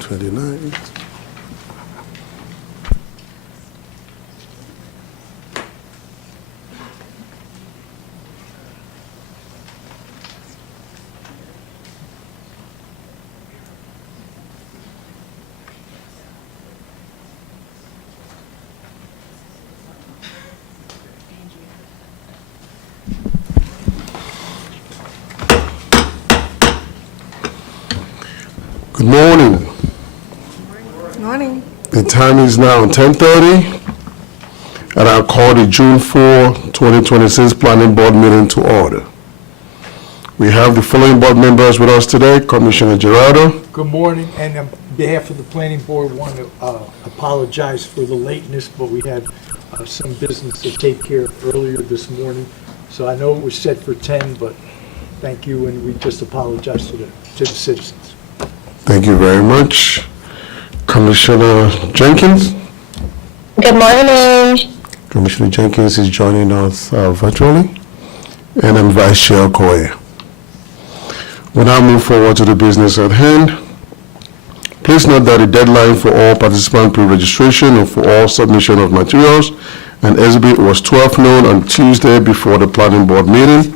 29. Good morning. Morning. The time is now 10:30, and I'll call the June 4, 2026 Planning Board meeting to order. We have the following board members with us today: Commissioner Gerardo, Good morning, and on behalf of the planning board, want to apologize for the lateness, but we had some business to take care of earlier this morning. So I know it was set for 10, but thank you, and we just apologize to the citizens. thank you very much. Commissioner Jenkins. Good morning. Commissioner Jenkins is joining us virtually, and I'm Vice Chair Okoye. We'll now move forward to the business at hand. Please note that the deadline for all participant pre-registration and for all submission of materials and exhibit was 12 noon on Tuesday before the planning board meeting.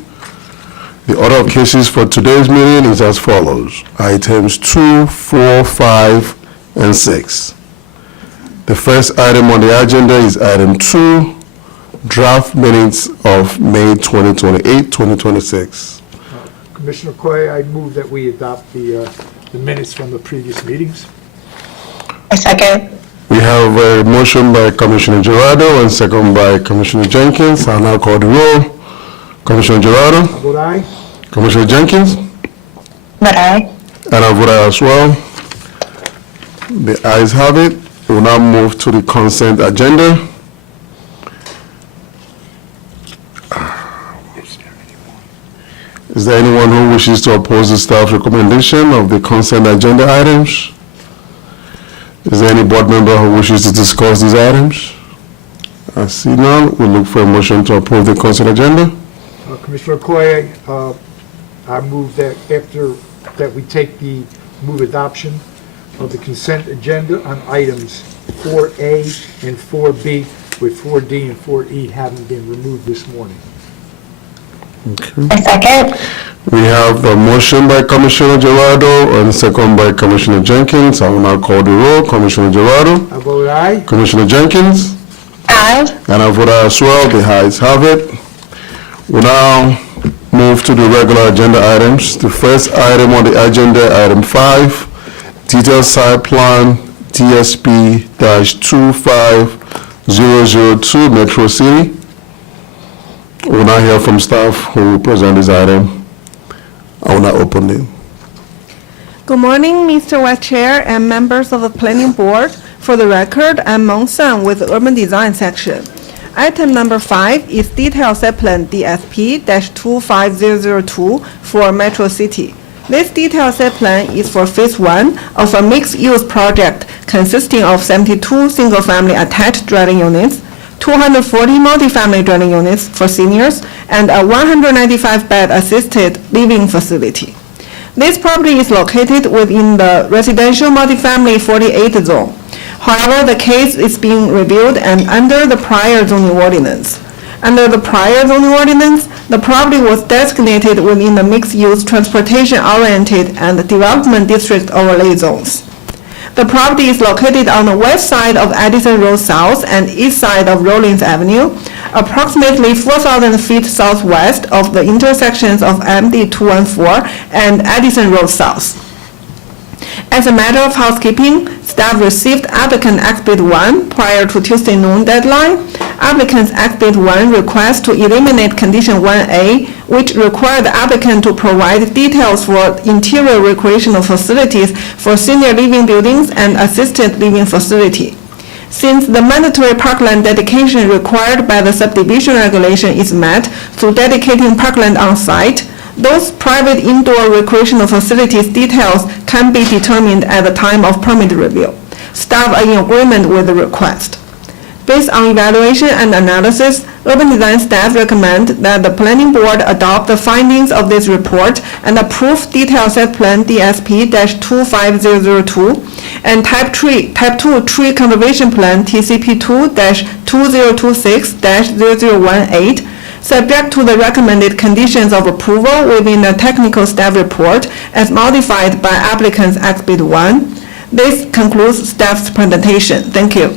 The order of cases for today's meeting is as follows: items 2, 4, 5, and 6. The first item on the agenda is item 2, draft minutes of May 28, 2026. Commissioner Coy, I move that we adopt the minutes from the previous meetings. A second. We have a motion by Commissioner Gerardo and second by Commissioner Jenkins. I'll now call the roll. Commissioner Gerardo? I vote aye. Commissioner Jenkins? But I. And I vote aye as well. The ayes have it. We'll now move to the consent agenda. Is there anyone who wishes to oppose the staff recommendation of the consent agenda items? Is there any board member who wishes to discuss these items? I see none. We'll look for a motion to approve the consent agenda. Commissioner Coy, I move that we take the adoption of the consent agenda on items 4A and 4B, with 4D and 4E having been removed this morning. Okay. A second. We have the motion by Commissioner Gerardo and second by Commissioner Jenkins. I will now call the roll. Commissioner Gerardo? I vote aye. Commissioner Jenkins? Aye. And I vote aye as well. The ayes have it. We now move to the regular agenda items. The first item on the agenda, item 5, detailed site plan TSP-25002 Metro City. We will now hear from staff who will present this item. I will now open it. Good morning, Mr. Vice Chair and members of the Planning Board. For the record, I'm Meng San with the Urban Design Section. Item number 5 is detailed site plan DSP-25002 for Metro City. This detailed site plan is for Phase 1 of a mixed-use project consisting of 72 single-family attached dwelling units, 240 multifamily dwelling units for seniors, and a 195-bed assisted living facility. This property is located within the residential multifamily 48 zone. However, the case is being reviewed and under the prior zoning ordinance. Under the prior zoning ordinance, the property was designated within the mixed-use transportation-oriented and development district overlay zones. The property is located on the west side of Addison Road South and east side of Rollins Avenue, approximately 4,000 feet southwest of the intersections of MD 214 and Addison Road South. As a matter of housekeeping, staff received applicant Exhibit 1 prior to Tuesday noon deadline. Applicant's Exhibit 1 request to eliminate Condition 1A, which required the applicant to provide details for interior recreational facilities for senior living buildings and assisted living facility. Since the mandatory parkland dedication required by the subdivision regulation is met through dedicating parkland on site, those private indoor recreational facilities details can be determined at the time of permit review. Staff are in agreement with the request. Based on evaluation and analysis, urban design staff recommend that the planning board adopt the findings of this report and approve detailed site plan DSP-25002 and Type 2 Tree Conservation Plan TCP2-2026-0018, subject to the recommended conditions of approval within the technical staff report as modified by applicant's Exhibit 1. This concludes staff's presentation. Thank you.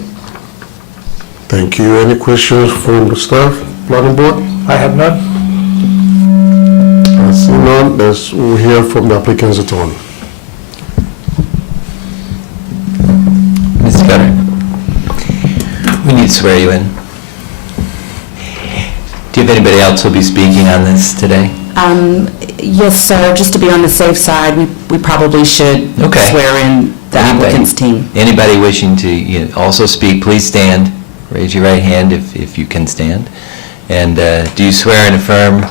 Thank you. Any questions from the staff, planning board? I have none. I see none. We'll hear from the applicant's attorney. Ms. Scudder, we need to swear you in. Do you have anybody else who'll be speaking on this today? Yes, sir. Just to be on the safe side, we probably should Okay. swear in the Anybody- applicant's team. Anybody wishing to also speak, please stand. Raise your right hand if you can stand. And do you swear or affirm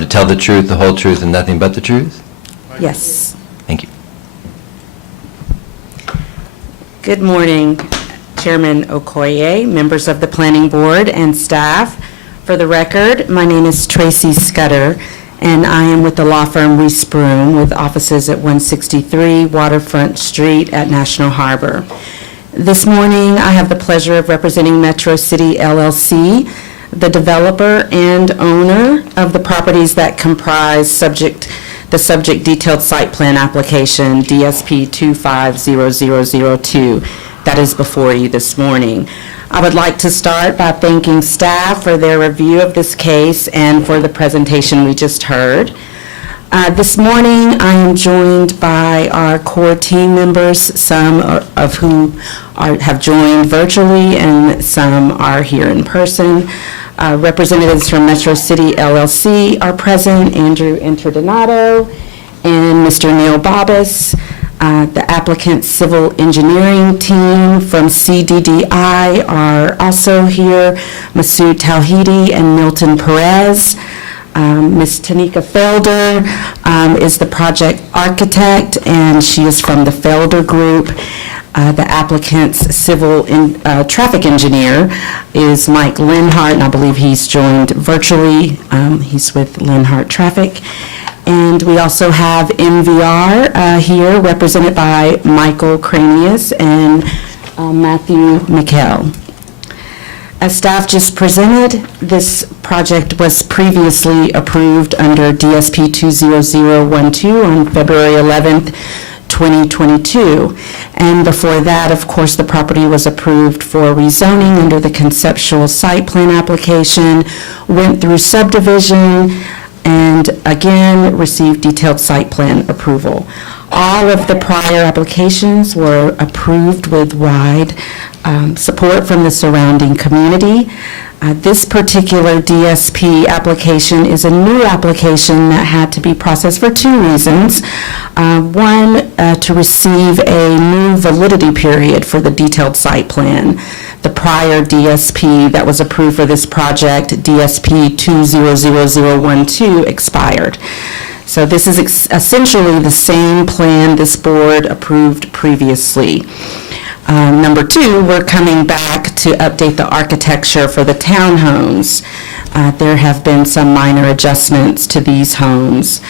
to tell the truth, the whole truth, and nothing but the truth? Yes. Thank you. Good morning, Chairman Okoye, members of the Planning Board, and staff. For the record, my name is Tracy Scudder, and I am with the law firm Reese Broom with offices at 163 Waterfront Street at National Harbor. This morning, I have the pleasure of representing Metro City LLC, the developer and owner of the properties that comprise the subject detailed site plan application, DSP 250002, that is before you this morning. I would like to start by thanking staff for their review of this case and for the presentation we just heard. This morning, I am joined by our core team members, some of whom have joined virtually and some are here in person. Representatives from Metro City LLC are present, Andrew Interdonato and Mr. Neil Bobbis. The applicant's civil engineering team from CDDI are also here, Masood Tawhidi and Milton Perez. Ms. Tanika Felder is the project architect, and she is from the Felder Group. The applicant's civil traffic engineer is Mike Linhart, and I believe he's joined virtually. He's with Linhart Traffic. And we also have MVR here, represented by Michael Cranius and Matthew McHale. As staff just presented, this project was previously approved under DSP 20012 on February 11th, 2022. And before that, of course, the property was approved for rezoning under the conceptual site plan application, went through subdivision, and again, received detailed site plan approval. All of the prior applications were approved with wide support from the surrounding community. This particular DSP application is a new application that had to be processed for two reasons. One, to receive a new validity period for the detailed site plan. The prior DSP that was approved for this project, DSP 200012, expired. So this is essentially the same plan this board approved previously. Number two, we're coming back to update the architecture for the townhomes. There have been some minor adjustments to these homes.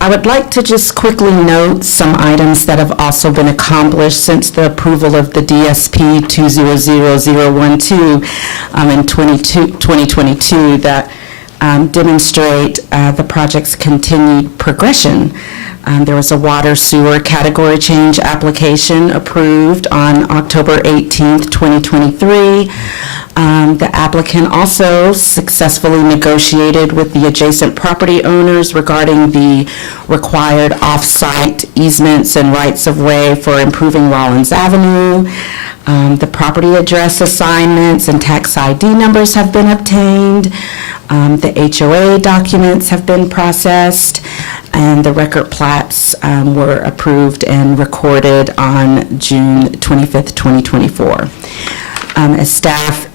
I would like to just quickly note some items that have also been accomplished since the approval of the DSP 200012 in 2022 that demonstrate the project's continued progression. There was a water sewer category change application approved on October 18th, 2023. The applicant also successfully negotiated with the adjacent property owners regarding the required off-site easements and rights-of-way for improving Rollins Avenue. The property address assignments and tax ID numbers have been obtained. The HOA documents have been processed, and the record plats were approved and recorded on June 25th, 2024. As staff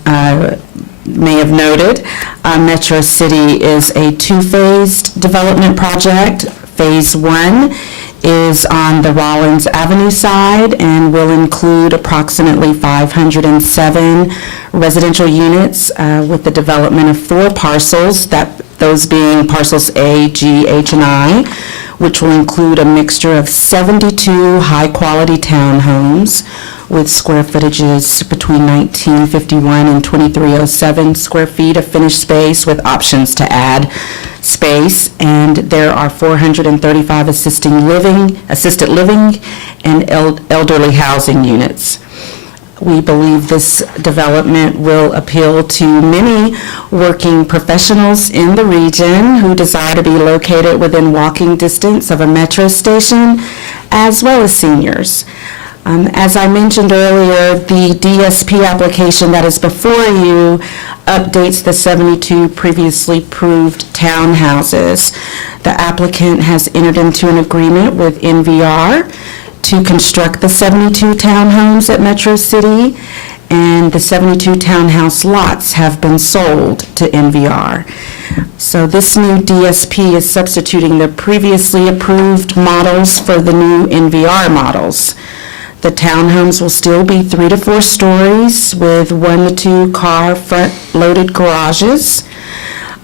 may have noted, Metro City is a two-phased development project. Phase 1 is on the Rollins Avenue side and will include approximately 507 residential units with the development of 4 parcels, those being parcels A, G, H, and I, which will include a mixture of 72 high-quality townhomes with square footages between 1951 and 2307 square feet of finished space with options to add space, and there are 435 assisted living and elderly housing units. We believe this development will appeal to many working professionals in the region who desire to be located within walking distance of a metro station, as well as seniors. As I mentioned earlier, the DSP application that is before you updates the 72 previously approved townhouses. The applicant has entered into an agreement with NVR to construct the 72 townhomes at Metro City, and the 72 townhouse lots have been sold to NVR. So this new DSP is substituting the previously approved models for the new NVR models. The townhomes will still be 3 to 4 stories with 1 to 2 car front-loaded garages.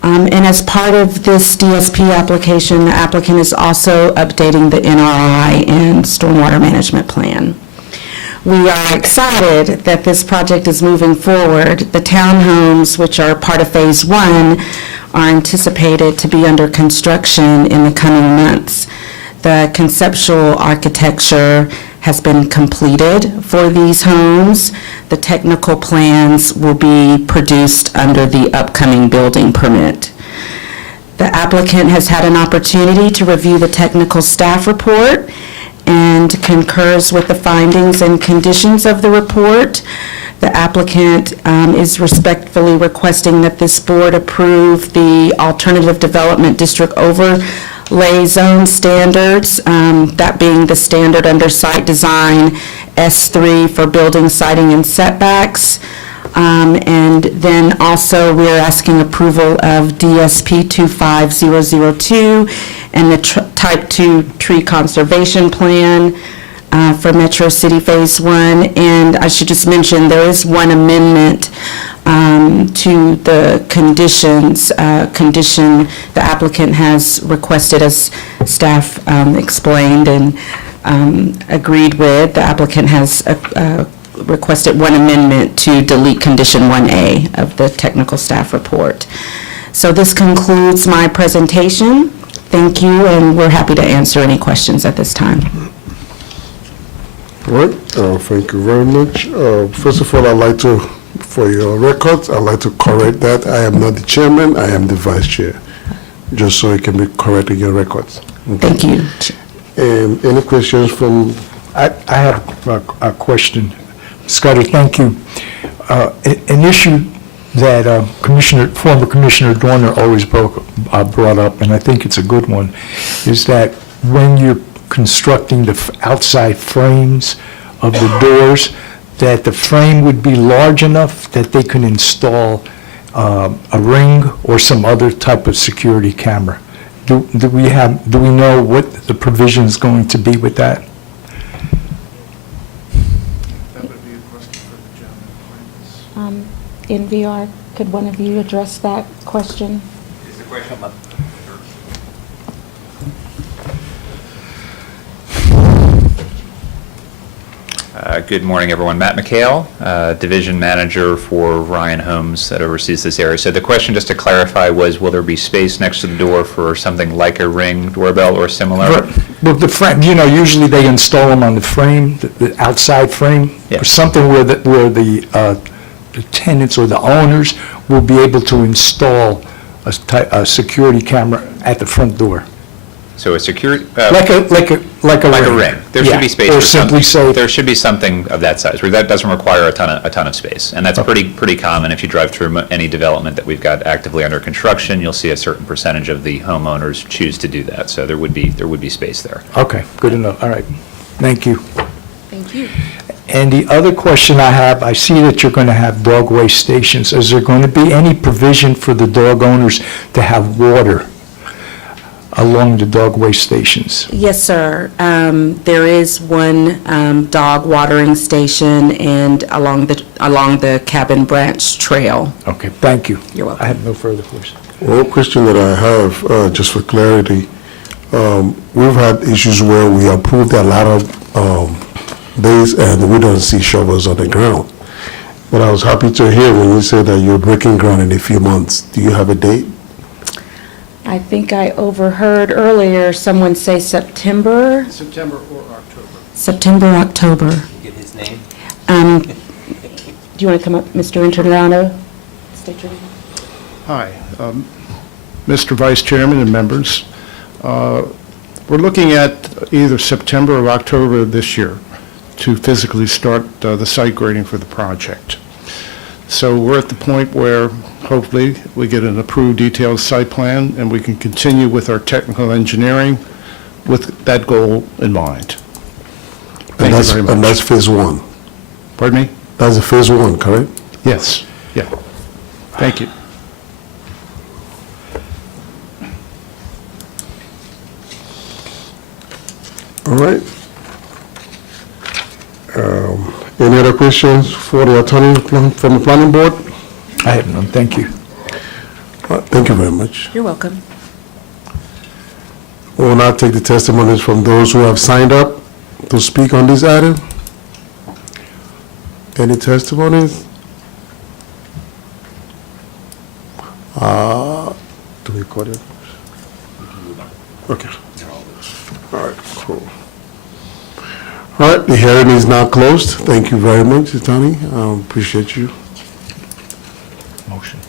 And as part of this DSP application, the applicant is also updating the NRI and stormwater management plan. We are excited that this project is moving forward. The townhomes, which are part of Phase 1, are anticipated to be under construction in the coming months. The conceptual architecture has been completed for these homes. The technical plans will be produced under the upcoming building permit. The applicant has had an opportunity to review the technical staff report and concurs with the findings and conditions of the report. The applicant is respectfully requesting that this board approve the Alternative Development District Overlay Zone standards, that being the standard under site design S3 for building, siting, and setbacks. And then also we're asking approval of DSP 25002 and the Type 2 Tree Conservation Plan for Metro City Phase 1. And I should just mention there is one amendment to the conditions, condition the applicant has requested, as staff explained and agreed with. The applicant has requested one amendment to delete condition 1A of the technical staff report. So this concludes my presentation. Thank you, and we're happy to answer any questions at this time. All right, thank you very much. First of all, I'd like to, for your records, I'd like to correct that. I am not the chairman, I am the vice chair, just so it can be correct in your records. Thank you. And any questions from, I have a question. Scotty, thank you. An issue that former Commissioner Dorner always brought up, and I think it's a good one, is that when you're constructing the outside frames of the doors, that the frame would be large enough that they can install a Ring or some other type of security camera. Do we know what the provision is going to be with that? That would be a question for the gentleman. In VR, could one of you address that question? Good morning, everyone. Matt McHale, Division Manager for Ryan Homes that oversees this area. So the question, just to clarify, was will there be space next to the door for something like a Ring doorbell or similar? Well, the frame, usually they install them on the frame, the outside frame, Yeah. or something where the tenants or the owners will be able to install a security camera at the front door. So a security, Like a like a Ring. There should Yeah, be space or for some. simply say- There should be something of that size, where that doesn't require a ton of space. And that's pretty common. If you drive through any development that we've got actively under construction, you'll see a certain percentage of the homeowners choose to do that. So there would be space there. Okay, good enough, all right. Thank you. Thank you. And the other question I have, I see that you're going to have dog waste stations. Is there going to be any provision for the dog owners to have water along the dog waste stations? Yes, sir. There is one dog watering station and along the Cabin Branch Trail. Okay, thank you. You're welcome. I have no further questions. One question that I have, just for clarity, we've had issues where we approved a lot of days and we don't see shovels on the ground. But I was happy to hear when you said that you're breaking ground in a few months. Do you have a date? I think I overheard earlier someone say September. September or October. September, October. Get his name? Do you want to come up, Mr. Internado? State your name. Hi, Mr. Vice Chairman and members. We're looking at either September or October of this year to physically start the site grading for the project. So we're at the point where hopefully we get an approved detailed site plan and we can continue with our technical engineering with that goal in mind. Thank you very And much. that's phase one. Pardon me? That's the phase one, correct? Yes, yeah. Thank you. All right. Any other questions for the attorney from the planning board? I have none, thank you. Thank you very much. You're welcome. We will now take the testimonies from those who have signed up to speak on this item. Any testimonies? Do we record it? Okay. All right, cool. All right, the hearing is now closed. Thank you very much, Attorney. Appreciate you. Motion.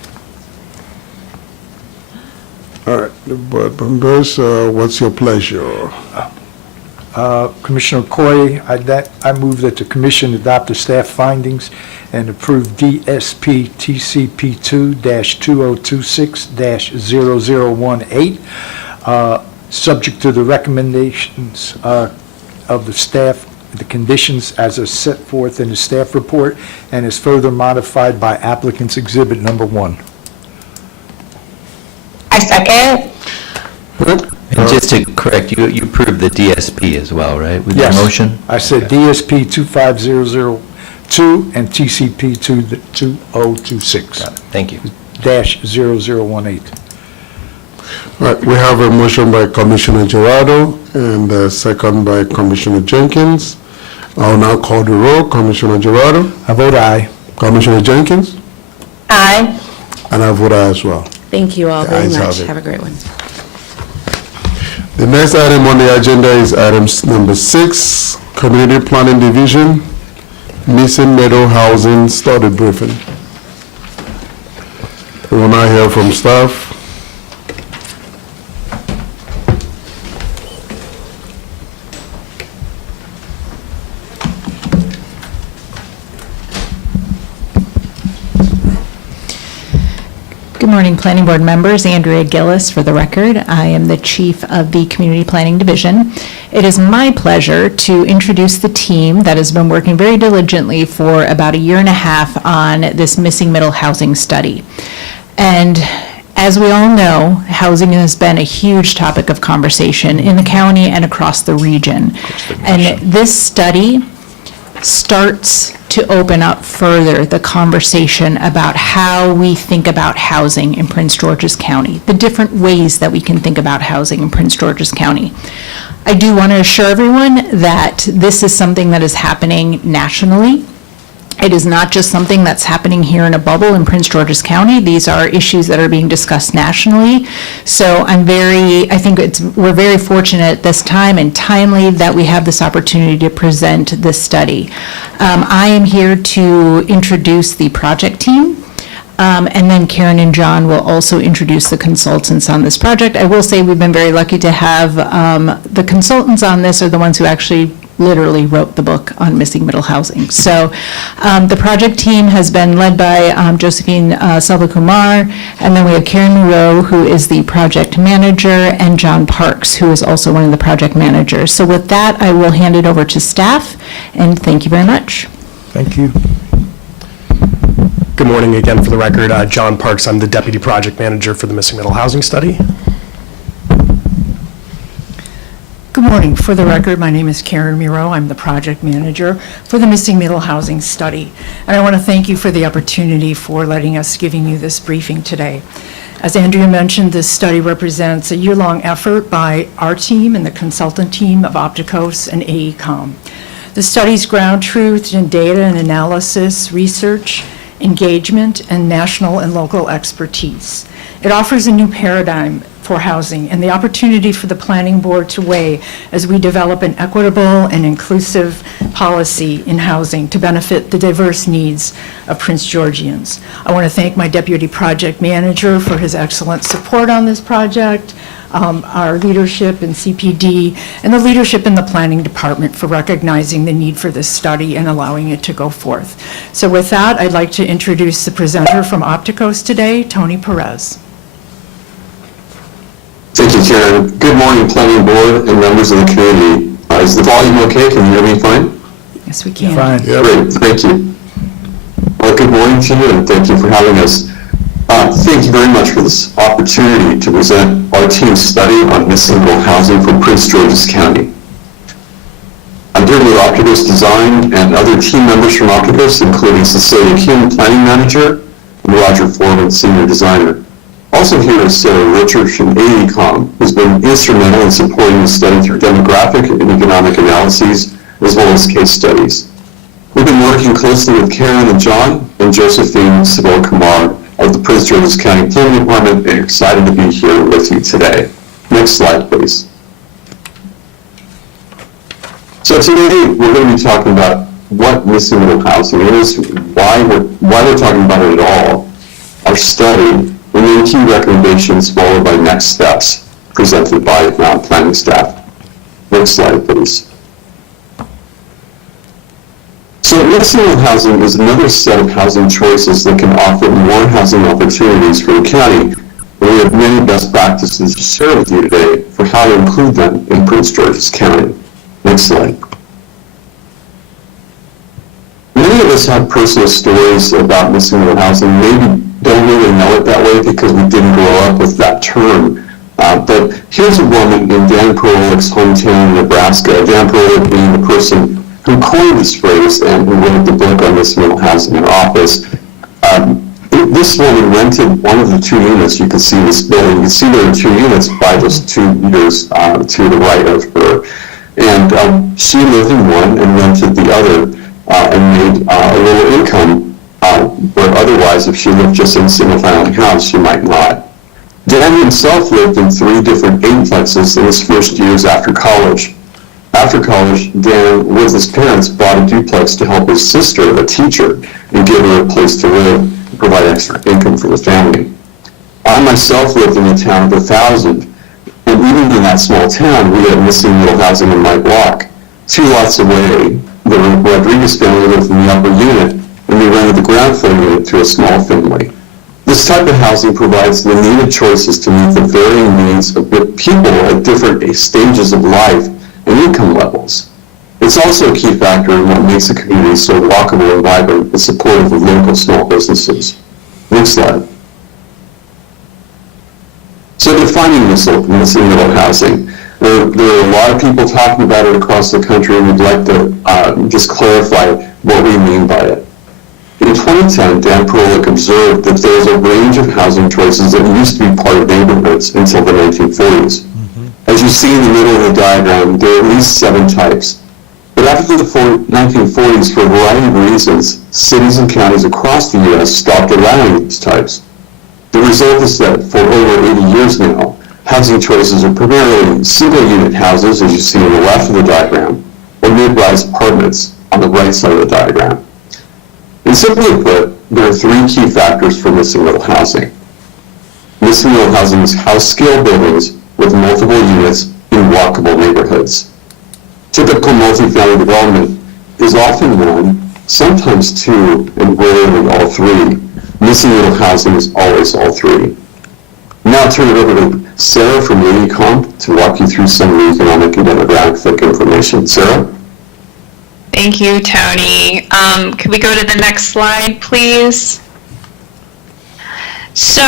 All right, the board members, what's your pleasure? Commissioner Koye, I move that the commission adopt the staff findings and approve DSP TCP 2-2026-0018, subject to the recommendations of the staff, the conditions as are set forth in the staff report, and is further modified by applicant's exhibit number 1. I second. And just to correct, you approved the DSP as well, right? With your Yes. motion? I said DSP 25002 and TCP 2026 Thank you. -0018. All right, we have a motion by Commissioner Gerardo and a second by Commissioner Jenkins. I'll now call the roll. Commissioner Gerardo, I vote aye. Commissioner Jenkins, Aye. and I vote aye as well. Thank you all The very ayes have much. it. Have a great one. The next item on the agenda is item number 6, Community Planning Division, Missing Meadow Housing Study Briefing. We will now hear from staff. Good morning, Planning Board members. Andrea Gillis for the record. I am the Chief of the Community Planning Division. It is my pleasure to introduce the team that has been working very diligently for about a year and a half on this missing middle housing study. And As we all know, housing has been a huge topic of conversation in the county and across the region. And this study starts to open up further the conversation about how we think about housing in Prince George's County, the different ways that we can think about housing in Prince George's County. I do want to assure everyone that this is something that is happening nationally. It is not just something that's happening here in a bubble in Prince George's County. These are issues that are being discussed nationally. So we're very fortunate at this time and timely that we have this opportunity to present this study. I am here to introduce the project team. And then Karen and John will also introduce the consultants on this project. I will say we've been very lucky to have the consultants on this are the ones who actually literally wrote the book on missing middle housing. So the project team has been led by Josephine Selvakumar, and then we have Karen Moreau, who is the project manager, and John Parks, who is also one of the project managers. So with that, I will hand it over to staff, and thank you very much. Thank you. Good morning again. For the record, John Parks. I'm the Deputy Project Manager for the Missing Middle Housing Study. Good morning. For the record, my name is Karen Miro. I'm the Project Manager for the Missing Middle Housing Study. And I want to thank you for the opportunity for giving you this briefing today. As Andrea mentioned, this study represents a year-long effort by our team and the consultant team of Opticos and AECOM. The study's ground truth in data and analysis, research, engagement, and national and local expertise. It offers a new paradigm for housing and the opportunity for the Planning Board to weigh as we develop an equitable and inclusive policy in housing to benefit the diverse needs of Prince Georgians. I want to thank my Deputy Project Manager for his excellent support on this project, our leadership in CPD, and the leadership in the Planning Department for recognizing the need for this study and allowing it to go forth. So with that, I'd like to introduce the presenter from Opticos today, Tony Perez. Thank you, Karen. Good morning, Planning Board and members of the community. Is the volume okay? Can you hear me fine? Yes, we can. Fine. Great, thank you. Well, good morning to you, and thank you for having us. Thank you very much for this opportunity to present our team's study on missing middle housing for Prince George's County. I'm here with Opticos Design and other team members from Opticos, including Cecilia Kuhn, Planning Manager, and Roger Foreman, Senior Designer. Also here is Sarah Richards from AECOM, who's been instrumental in supporting the study through demographic and economic analyses, as well as case studies. We've been working closely with Karen and John and Josephine Selvakumar of the Prince George's County Planning Department, and excited to be here with you today. Next slide, please. So today we're going to be talking about what missing middle housing is, why we're talking about it at all, our study, and then key recommendations followed by next steps presented by planning staff. Next slide, please. So missing middle housing is another set of housing choices that can offer more housing opportunities for the county, and we have many best practices to share with you today for how to include them in Prince George's County. Next slide. Many of us have personal stories about missing middle housing. Maybe don't really know it that way because we didn't grow up with that term. But here's a woman in Dan Perlick's hometown, Nebraska. Dan Perlick being the person who coined this phrase and who wrote the book on missing middle housing in office. This woman rented one of the two units. You can see this building. You can see there are two units by just 2 meters to the right of her. And she lived in one and rented the other and made a little income where otherwise if she lived just in a single-family house, she might not. Dan himself lived in 3 different eightplexes in his first years after college. After college, Dan, with his parents, bought a duplex to help his sister, a teacher, and give her a place to live and provide extra income for the family. I myself lived in a town of 1,000, and even in that small town, we had missing middle housing in my block. 2 lots away, the Rodriguez family lived in the upper unit, and we rented the ground floor unit to a small family. This type of housing provides the needed choices to meet the varying needs of people at different stages of life and income levels. It's also a key factor in what makes a community so walkable and vibrant and supportive of local small businesses. Next slide. So defining missing middle housing, there are a lot of people talking about it across the country, and we'd like to just clarify what we mean by it. In 2010, Dan Perolik observed that there was a range of housing choices that used to be part of neighborhoods until the 1940s. As you see in the middle of the diagram, there are at least 7 types. But after the 1940s, for a variety of reasons, cities and counties across the U.S. stopped allowing these types. The result is that for over 80 years now, housing choices are primarily single-unit houses, as you see on the left of the diagram, or mid-rise apartments on the right side of the diagram. And simply put, there are 3 key factors for missing middle housing. Missing middle housing is house-scale buildings with multiple units in walkable neighborhoods. Typical multifamily development is often 1, sometimes 2, and rarely all 3. Missing middle housing is always all 3. Now I'll turn it over to Sarah from AECOM to walk you through some of the economic and demographic information. Sarah? Thank you, Tony. Could we go to the next slide, please? So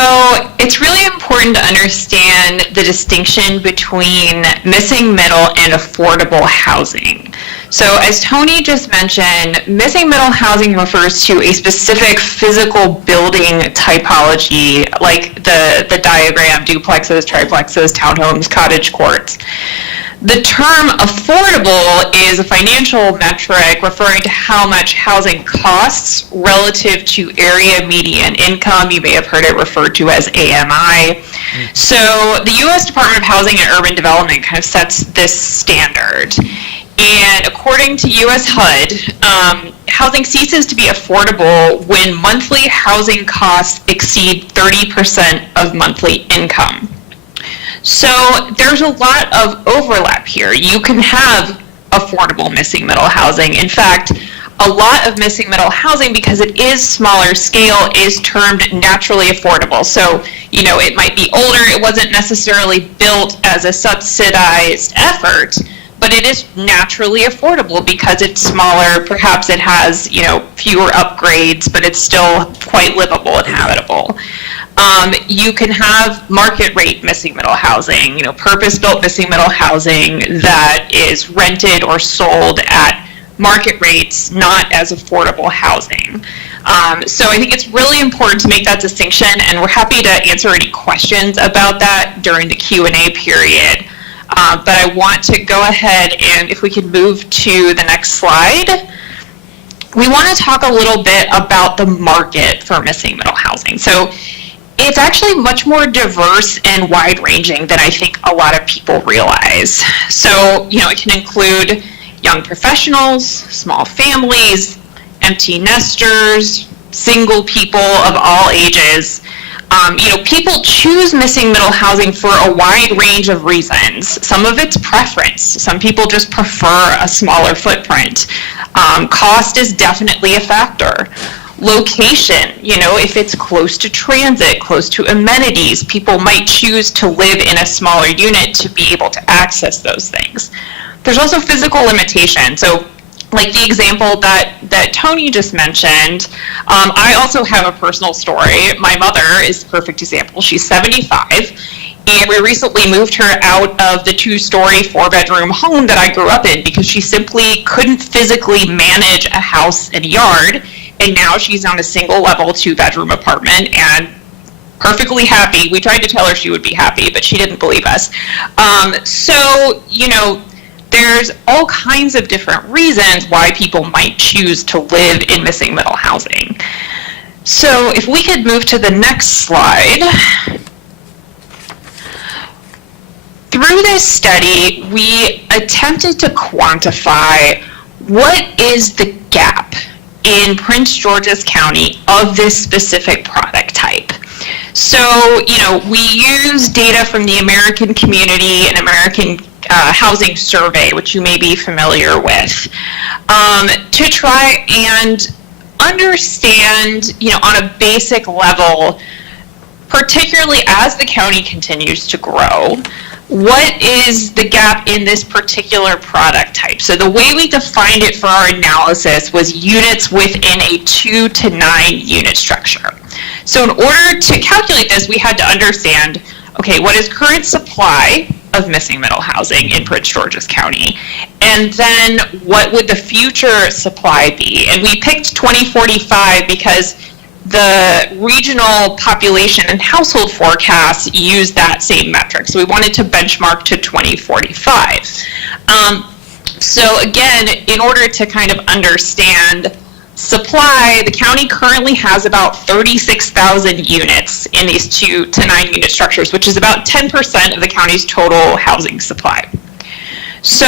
it's really important to understand the distinction between missing middle and affordable housing. So as Tony just mentioned, missing middle housing refers to a specific physical building typology, like the diagram, duplexes, triplexes, townhomes, cottage courts. The term affordable is a financial metric referring to how much housing costs relative to area median income. You may have heard it referred to as AMI. So the U.S. Department of Housing and Urban Development kind of sets this standard. And according to U.S. HUD, housing ceases to be affordable when monthly housing costs exceed 30% of monthly income. So there's a lot of overlap here. You can have affordable missing middle housing. In fact, a lot of missing middle housing, because it is smaller scale, is termed naturally affordable. So, you know, it might be older, it wasn't necessarily built as a subsidized effort, but it is naturally affordable because it's smaller. Perhaps it has, you know, fewer upgrades, but it's still quite livable and habitable. You can have market rate missing middle housing, you know, purpose-built missing middle housing that is rented or sold at market rates, not as affordable housing. So I think it's really important to make that distinction, and we're happy to answer any questions about that during the Q&A period. But I want to go ahead and, if we could move to the next slide, we want to talk a little bit about the market for missing middle housing. So it's actually much more diverse and wide-ranging than I think a lot of people realize. So, you know, it can include young professionals, small families, empty nesters, single people of all ages. You know, people choose missing middle housing for a wide range of reasons. Some of it's preference. Some people just prefer a smaller footprint. Cost is definitely a factor. Location, you know, if it's close to transit, close to amenities, people might choose to live in a smaller unit to be able to access those things. There's also physical limitation. So, like the example that Tony just mentioned, I also have a personal story. My mother is the perfect example. She's 75, and we recently moved her out of the 2-story, 4-bedroom home that I grew up in because she simply couldn't physically manage a house and a yard, and now she's on a single-level 2-bedroom apartment and perfectly happy. We tried to tell her she would be happy, but she didn't believe us. So, you know, there's all kinds of different reasons why people might choose to live in missing middle housing. So if we could move to the next slide. Through this study, we attempted to quantify what is the gap in Prince George's County of this specific product type. So, you know, we use data from the American Community and American Housing Survey, which you may be familiar with, to try and understand, you know, on a basic level, particularly as the county continues to grow, what is the gap in this particular product type? So the way we defined it for our analysis was units within a 2 to 9 unit structure. So in order to calculate this, we had to understand, okay, what is current supply of missing middle housing in Prince George's County? And then what would the future supply be? And we picked 2045 because the regional population and household forecasts use that same metric. So we wanted to benchmark to 2045. So again, in order to kind of understand supply, the county currently has about 36,000 units in these 2 to 9 unit structures, which is about 10% of the county's total housing supply. So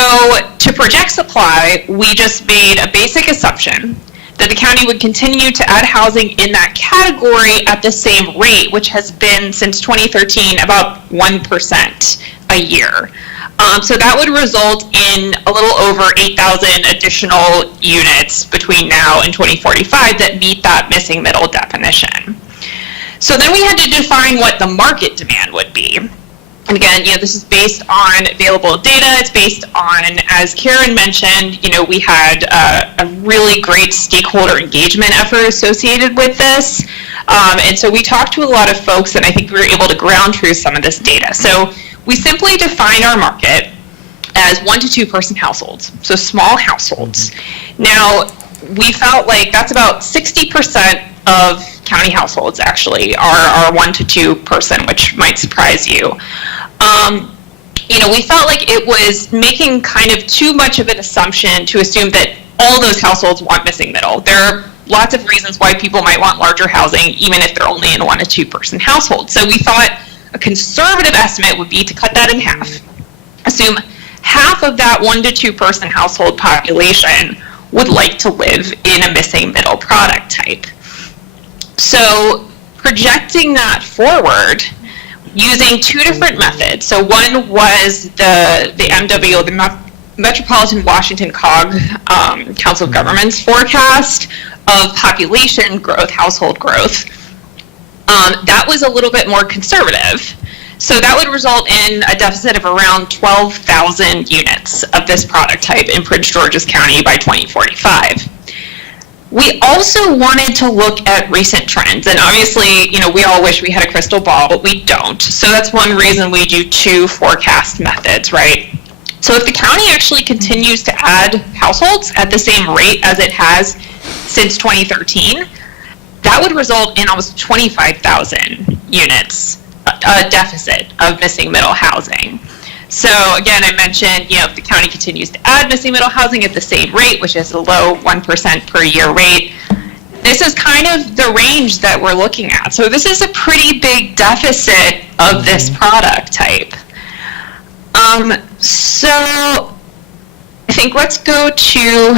to project supply, we just made a basic assumption that the county would continue to add housing in that category at the same rate, which has been since 2013 about 1% a year. So that would result in a little over 8,000 additional units between now and 2045 that meet that missing middle definition. So then we had to define what the market demand would be. And again, this is based on available data. It's based on, as Karen mentioned, we had a really great stakeholder engagement effort associated with this. And so we talked to a lot of folks, and I think we were able to ground truth some of this data. So we simply defined our market as 1 to 2 person households, so small households. Now, we felt like that's about 60% of county households actually are 1 to 2 person, which might surprise you. We felt like it was making kind of too much of an assumption to assume that all those households want missing middle. There are lots of reasons why people might want larger housing, even if they're only in 1 to 2 person households. So we thought a conservative estimate would be to cut that in half. Assume half of that 1 to 2 person household population would like to live in a missing middle product type. So projecting that forward using 2 different methods. So one was the MWO, the Metropolitan Washington COG, Council of Governments forecast of population growth, household growth. That was a little bit more conservative. So that would result in a deficit of around 12,000 units of this product type in Prince George's County by 2045. We also wanted to look at recent trends, and obviously, we all wish we had a crystal ball, but we don't. So that's one reason we do 2 forecast methods, right? So if the county actually continues to add households at the same rate as it has since 2013, that would result in almost 25,000 units, a deficit of missing middle housing. So again, I mentioned, if the county continues to add missing middle housing at the same rate, which is a low 1% per year rate, this is kind of the range that we're looking at. So this is a pretty big deficit of this product type. So I think let's go to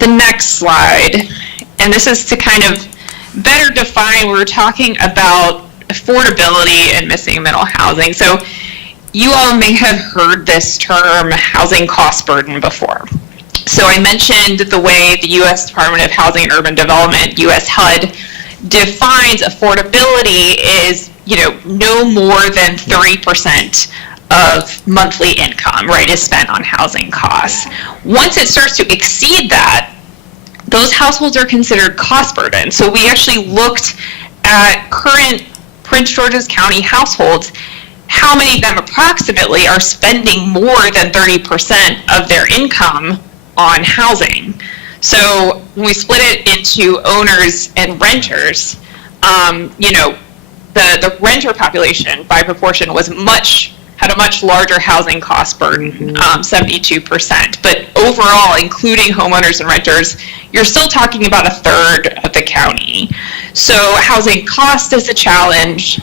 the next slide. And this is to kind of better define, we're talking about affordability and missing middle housing. So you all may have heard this term housing cost burden before. So I mentioned the way the U.S. Department of Housing and Urban Development, U.S. HUD, defines affordability is, no more than 30% of monthly income, right, is spent on housing costs. Once it starts to exceed that, those households are considered cost burden. So we actually looked at current Prince George's County households, how many of them approximately are spending more than 30% of their income on housing. So when we split it into owners and renters, the renter population by proportion had a much larger housing cost burden, 72%. But overall, including homeowners and renters, you're still talking about a third of the county. So housing cost is a challenge.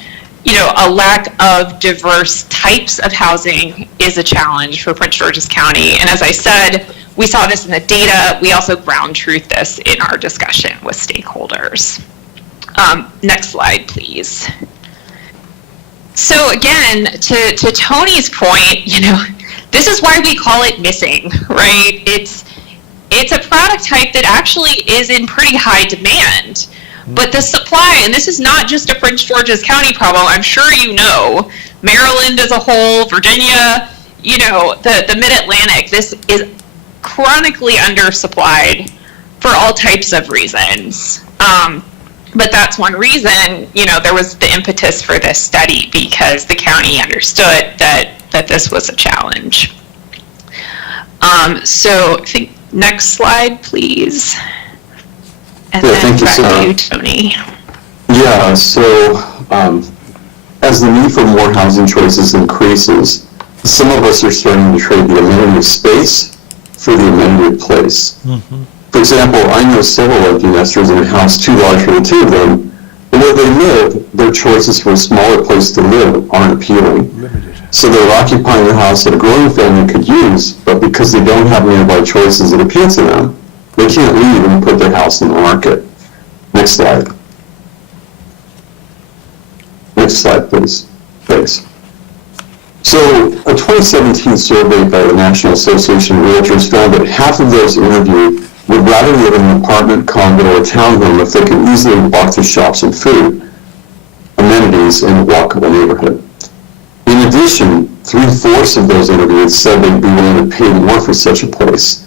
A lack of diverse types of housing is a challenge for Prince George's County. And as I said, we saw this in the data. We also ground truth this in our discussion with stakeholders. Next slide, please. So again, to Tony's point, this is why we call it missing, right? It's a product type that actually is in pretty high demand. But the supply, and this is not just a Prince George's County problem, I'm sure Maryland as a whole, Virginia, the Mid-Atlantic, this is chronically undersupplied for all types of reasons. But that's one reason, there was the impetus for this study, because the county understood that this was a challenge. So I think next slide, please. And Yeah, then thank you, back to Sarah. you, Tony. Yeah, so as the need for more housing choices increases, some of us are starting to trade the amenity of space for the amenity of place. For example, I know several empty nesters in a house too large for the two of them, but where they live, their choices for a smaller place to live aren't appealing. So they're occupying the house that a growing family could use, but because they don't have nearby choices that appeal to them, they can't leave and put their house in the market. Next slide. Next slide, please. Thanks. So a 2017 survey by the National Association of Realtors found that half of those interviewed would rather live in an apartment, condo, or townhome if they could easily walk to shops and food, amenities, in a walkable neighborhood. In addition, 3/4 of those interviewed said they'd be willing to pay more for such a place.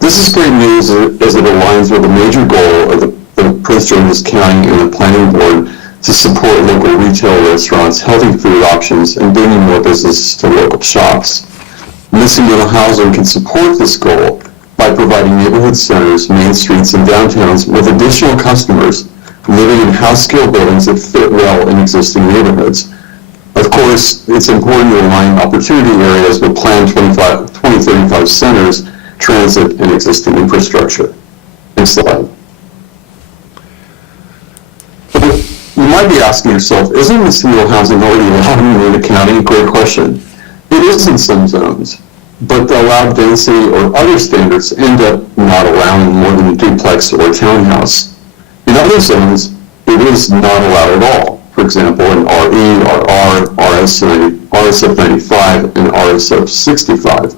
This is great news as it aligns with the major goal of the Prince George's County and the Planning Board to support local retail restaurants, healthy food options, and bringing more business to local shops. Missing Middle Housing can support this goal by providing neighborhood centers, main streets, and downtowns with additional customers living in house-scale buildings that fit well in existing neighborhoods. Of course, it's important to align opportunity areas with Plan 2035 centers, transit, and existing infrastructure. Next slide. You might be asking yourself, isn't Missing Middle Housing already allowed in Marina County? Great question. It is in some zones, but the allowed density or other standards end up not allowing more than a duplex or a townhouse. In other zones, it is not allowed at all. For example, in RE, RR, RSF 95, and RSF 65.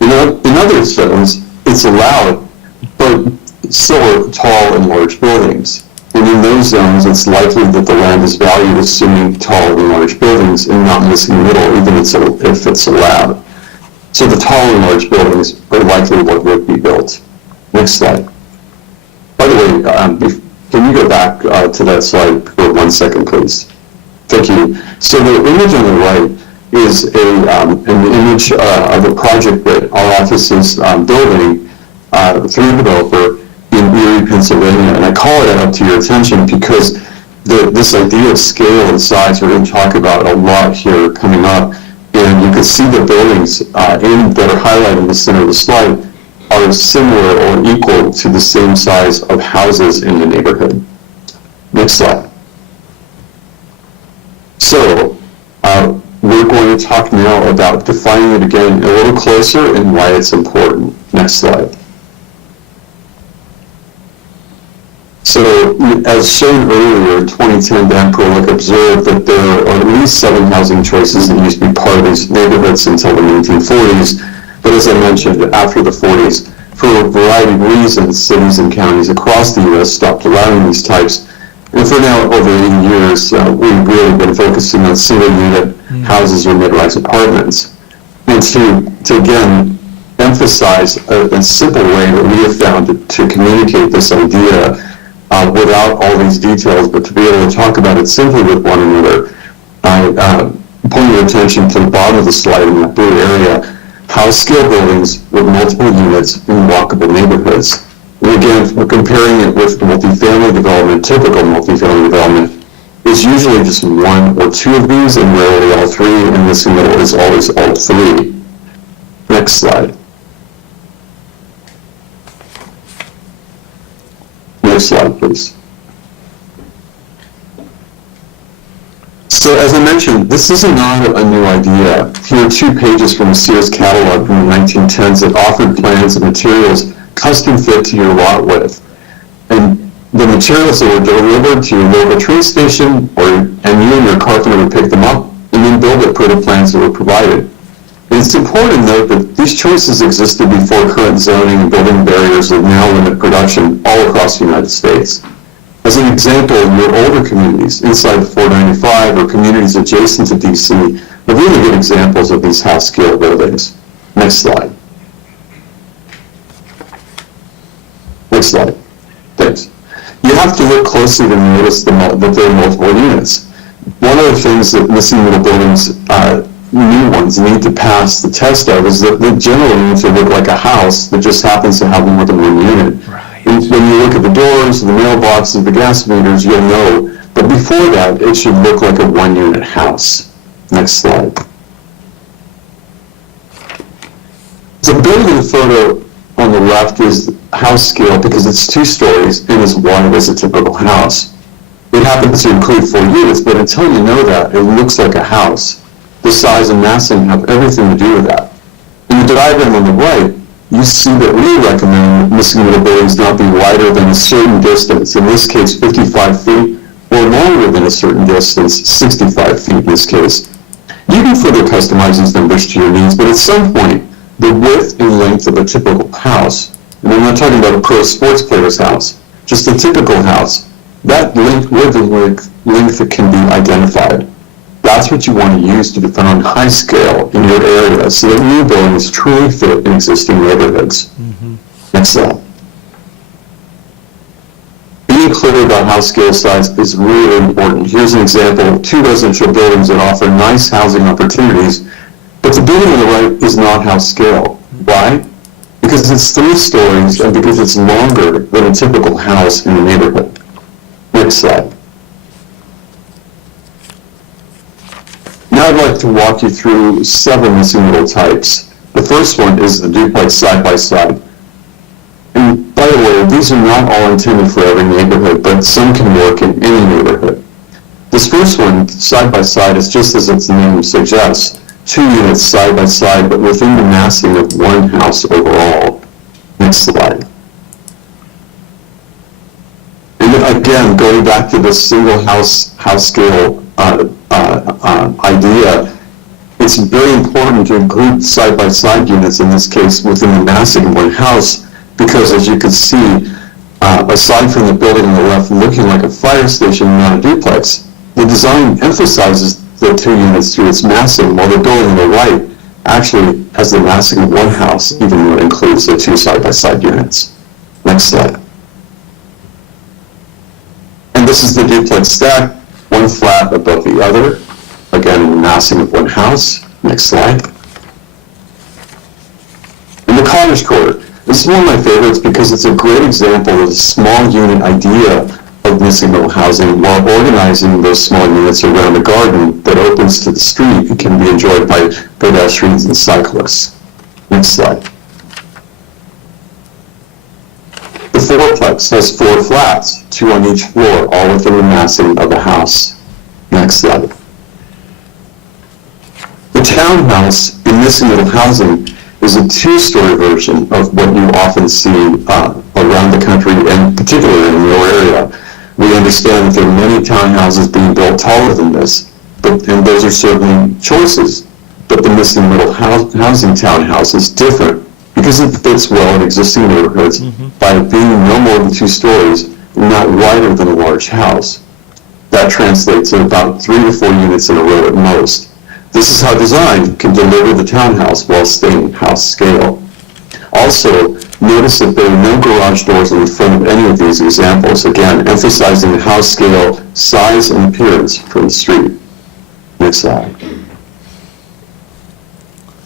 In other zones, it's allowed, but so are tall and large buildings. And in those zones, it's likely that the land is valued assuming tall and large buildings and not missing middle, even if it's allowed. So the tall and large buildings are likely what would be built. Next slide. By the way, can you go back to that slide for 1 second, please? Thank you. So the image on the right is an image of a project that our office is building through a developer in Erie, Pennsylvania. And I call it out to your attention because this idea of scale and size we're going to talk about a lot here coming up. And you can see the buildings that are highlighted in the center of the slide are similar or equal to the same size of houses in the neighborhood. Next slide. So we're going to talk now about defining it again a little closer and why it's important. Next slide. So as shown earlier, in 2010, Dan Perlich observed that there are at least 7 housing choices that used to be part of these neighborhoods until the 1940s. But as I mentioned, after the 40s, for a variety of reasons, cities and counties across the U.S. stopped allowing these types. And for now, over 80 years, we've really been focusing on single-unit houses or mid-rise apartments. And to again, emphasize a simple way that we have found to communicate this idea without all these details, but to be able to talk about it simply with one another, I point your attention to the bottom of the slide in that blue area. House-scale buildings with multiple units in walkable neighborhoods. And again, we're comparing it with multifamily development. Typical multifamily development is usually just 1 or 2 of these, and rarely all 3, and Missing Middle is always all 3. Next slide. Next slide, please. So as I mentioned, this is not a new idea. Here are 2 pages from a Sears catalog from the 1910s that offered plans and materials custom fit to your lot width. And the materials that were delivered to your local train station, and you and your carpenter would pick them up and then build it per the plans that were provided. And it's important to note that these choices existed before current zoning and building barriers that now limit production all across the United States. As an example, your older communities inside the 495 or communities adjacent to DC are really good examples of these house-scale buildings. Next slide. Next slide. Thanks. you have to look closely to notice that there are multiple units. One of the things that missing middle buildings, new ones, need to pass the test of is that they generally need to look like a house that just happens to have more than one unit. And when you look at the doors, the mailboxes, the gas meters, you'll know. But before that, it should look like a one-unit house. Next slide. The building photo on the left is house scale because it's 2 stories and as wide as a typical house. It happens to include 4 units, but until you know that, it looks like a house. The size and massing have everything to do with that. In the diagram on the right, you see that we recommend missing middle buildings not be wider than a certain distance, in this case 55 feet, or longer than a certain distance, 65 feet in this case. You can further customize these numbers to your needs, but at some point, the width and length of a typical house, and I'm not talking about a pro sports player's house, just a typical house, that width and length that can be identified. That's what you want to use to define on high scale in your area so that new buildings truly fit in existing neighborhoods. Next slide. Being clear about house scale size is really important. Here's an example of 2 residential buildings that offer nice housing opportunities, but the building on the right is not house scale. Why? Because it's 3 stories and because it's longer than a typical house in the neighborhood. Next slide. Now I'd like to walk you through 7 missing middle types. The first one is the duplex side-by-side. And by the way, these are not all intended for every neighborhood, but some can work in any neighborhood. This first one, side-by-side, is just as its name suggests, 2 units side-by-side, but within the massing of one house overall. Next slide. And again, going back to this single house scale idea, it's very important to include side-by-side units, in this case, within the massing of one house, because as you can see, aside from the building on the left looking like a fire station, not a duplex, the design emphasizes the 2 units through its massing, while the building on the right actually has the massing of one house, even though it includes the 2 side-by-side units. Next slide. And this is the duplex stack, one flat above the other, again, the massing of one house. Next slide. And the cottage court. This is one of my favorites because it's a great example of the small unit idea of missing middle housing while organizing those small units around a garden that opens to the street and can be enjoyed by pedestrians and cyclists. Next slide. The fourplex has 4 flats, 2 on each floor, all within the massing of the house. Next slide. The townhouse in missing middle housing is a 2-story version of what you often see around the country, and particularly in your area. We understand that there are many townhouses being built taller than this, and those are certainly choices. But the missing middle housing townhouse is different because it fits well in existing neighborhoods by being no more than 2 stories and not wider than a large house. That translates to about 3 to 4 units in a row at most. This is how design can deliver the townhouse while staying house scale. Also, notice that there are no garage doors in the front of any of these examples, again, emphasizing the house scale, size, and appearance from the street. Next slide.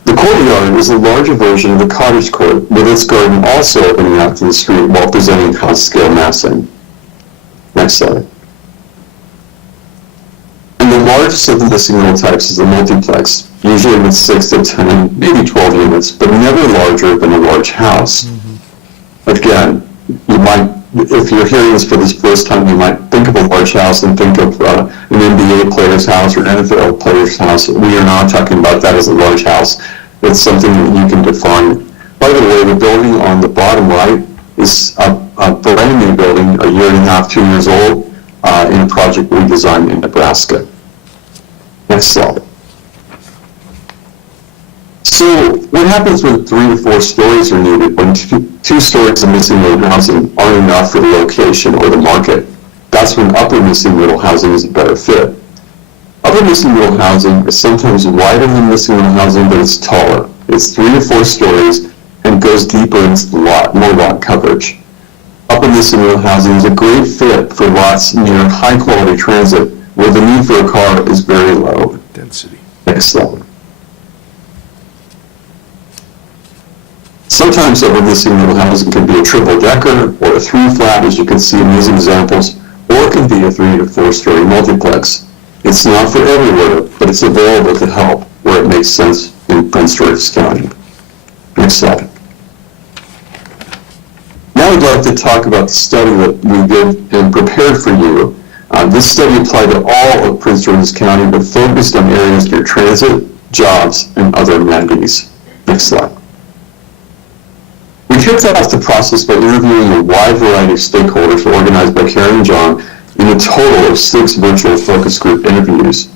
The courtyard is a larger version of the cottage court, with its garden also opening out to the street while presenting house scale massing. Next slide. And the largest of the missing middle types is the multiplex, usually with 6 to 10, maybe 12 units, but never larger than a large house. Again, you might, if you're hearing this for the first time, you might think of a large house and think of an NBA player's house or an NFL player's house. We are not talking about that as a large house. It's something that you can define. By the way, the building on the bottom right is a brand new building, a year and a half, 2 years old, in a project we designed in Nebraska. Next slide. So what happens when 3 to 4 stories are needed when 2 stories of missing middle housing aren't enough for the location or the market? That's when upper missing middle housing is a better fit. Upper missing middle housing is sometimes wider than missing middle housing, but it's taller. It's 3 to 4 stories and goes deeper into the lot, more lot coverage. upper Missing Middle housing is a great fit for lots near high-quality transit where the need for a car is very low. Density. Next slide. Sometimes upper Missing Middle housing can be a triple-decker or a three-flat, as you can see in these examples, or it can be a 3 to 4-story multiplex. It's not for everywhere, but it's available to help where it makes sense in Prince George's County. Next slide. Now I'd like to talk about the study that we did and prepared for you. This study applied to all of Prince George's County, but focused on areas near transit, jobs, and other amenities. Next slide. We kicked off the process by interviewing a wide variety of stakeholders organized by Karen and John in a total of 6 virtual focus group interviews.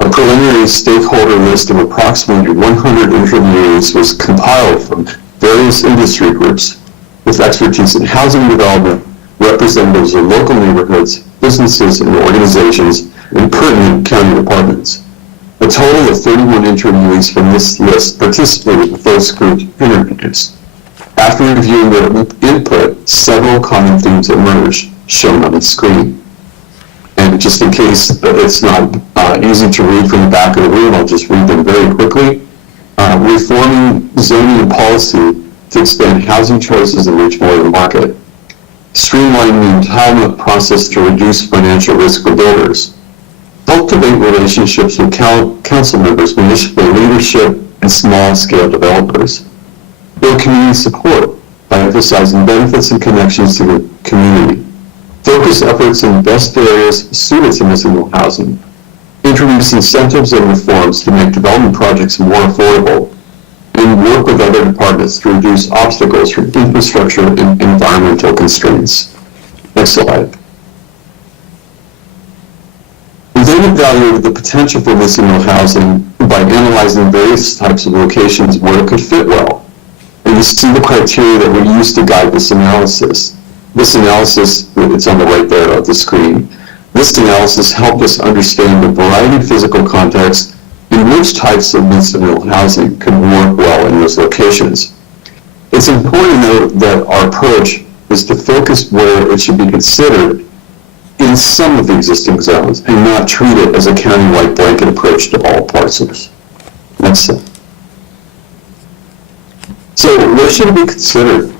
A preliminary stakeholder list of approximately 100 interviewees was compiled from various industry groups with expertise in housing development, representatives of local neighborhoods, businesses and organizations, and pertinent county departments. A total of 31 interviewees from this list participated in focus group interviews. After reviewing their input, several common themes emerged, shown on the screen. And just in case it's not easy to read from the back of the room, I'll just read them very quickly. Reforming zoning and policy to expand housing choices and reach more of the market. Streamlining the entitlement process to reduce financial risk for builders. Cultivate relationships with council members, municipal leadership, and small-scale developers. Build community support by emphasizing benefits and connections to the community. Focus efforts in best areas suited to missing middle housing. Introduce incentives and reforms to make development projects more affordable. And work with other departments to reduce obstacles from infrastructure and environmental constraints. Next slide. We then evaluated the potential for missing middle housing by analyzing various types of locations where it could fit well. And you see the criteria that we used to guide this analysis. This analysis, it's on the right there of the screen. This analysis helped us understand the variety of physical contexts in which types of missing middle housing could work well in those locations. It's important to note that our approach is to focus where it should be considered in some of the existing zones and not treat it as a county-wide blanket approach to all parcels. Next slide. So what should be considered?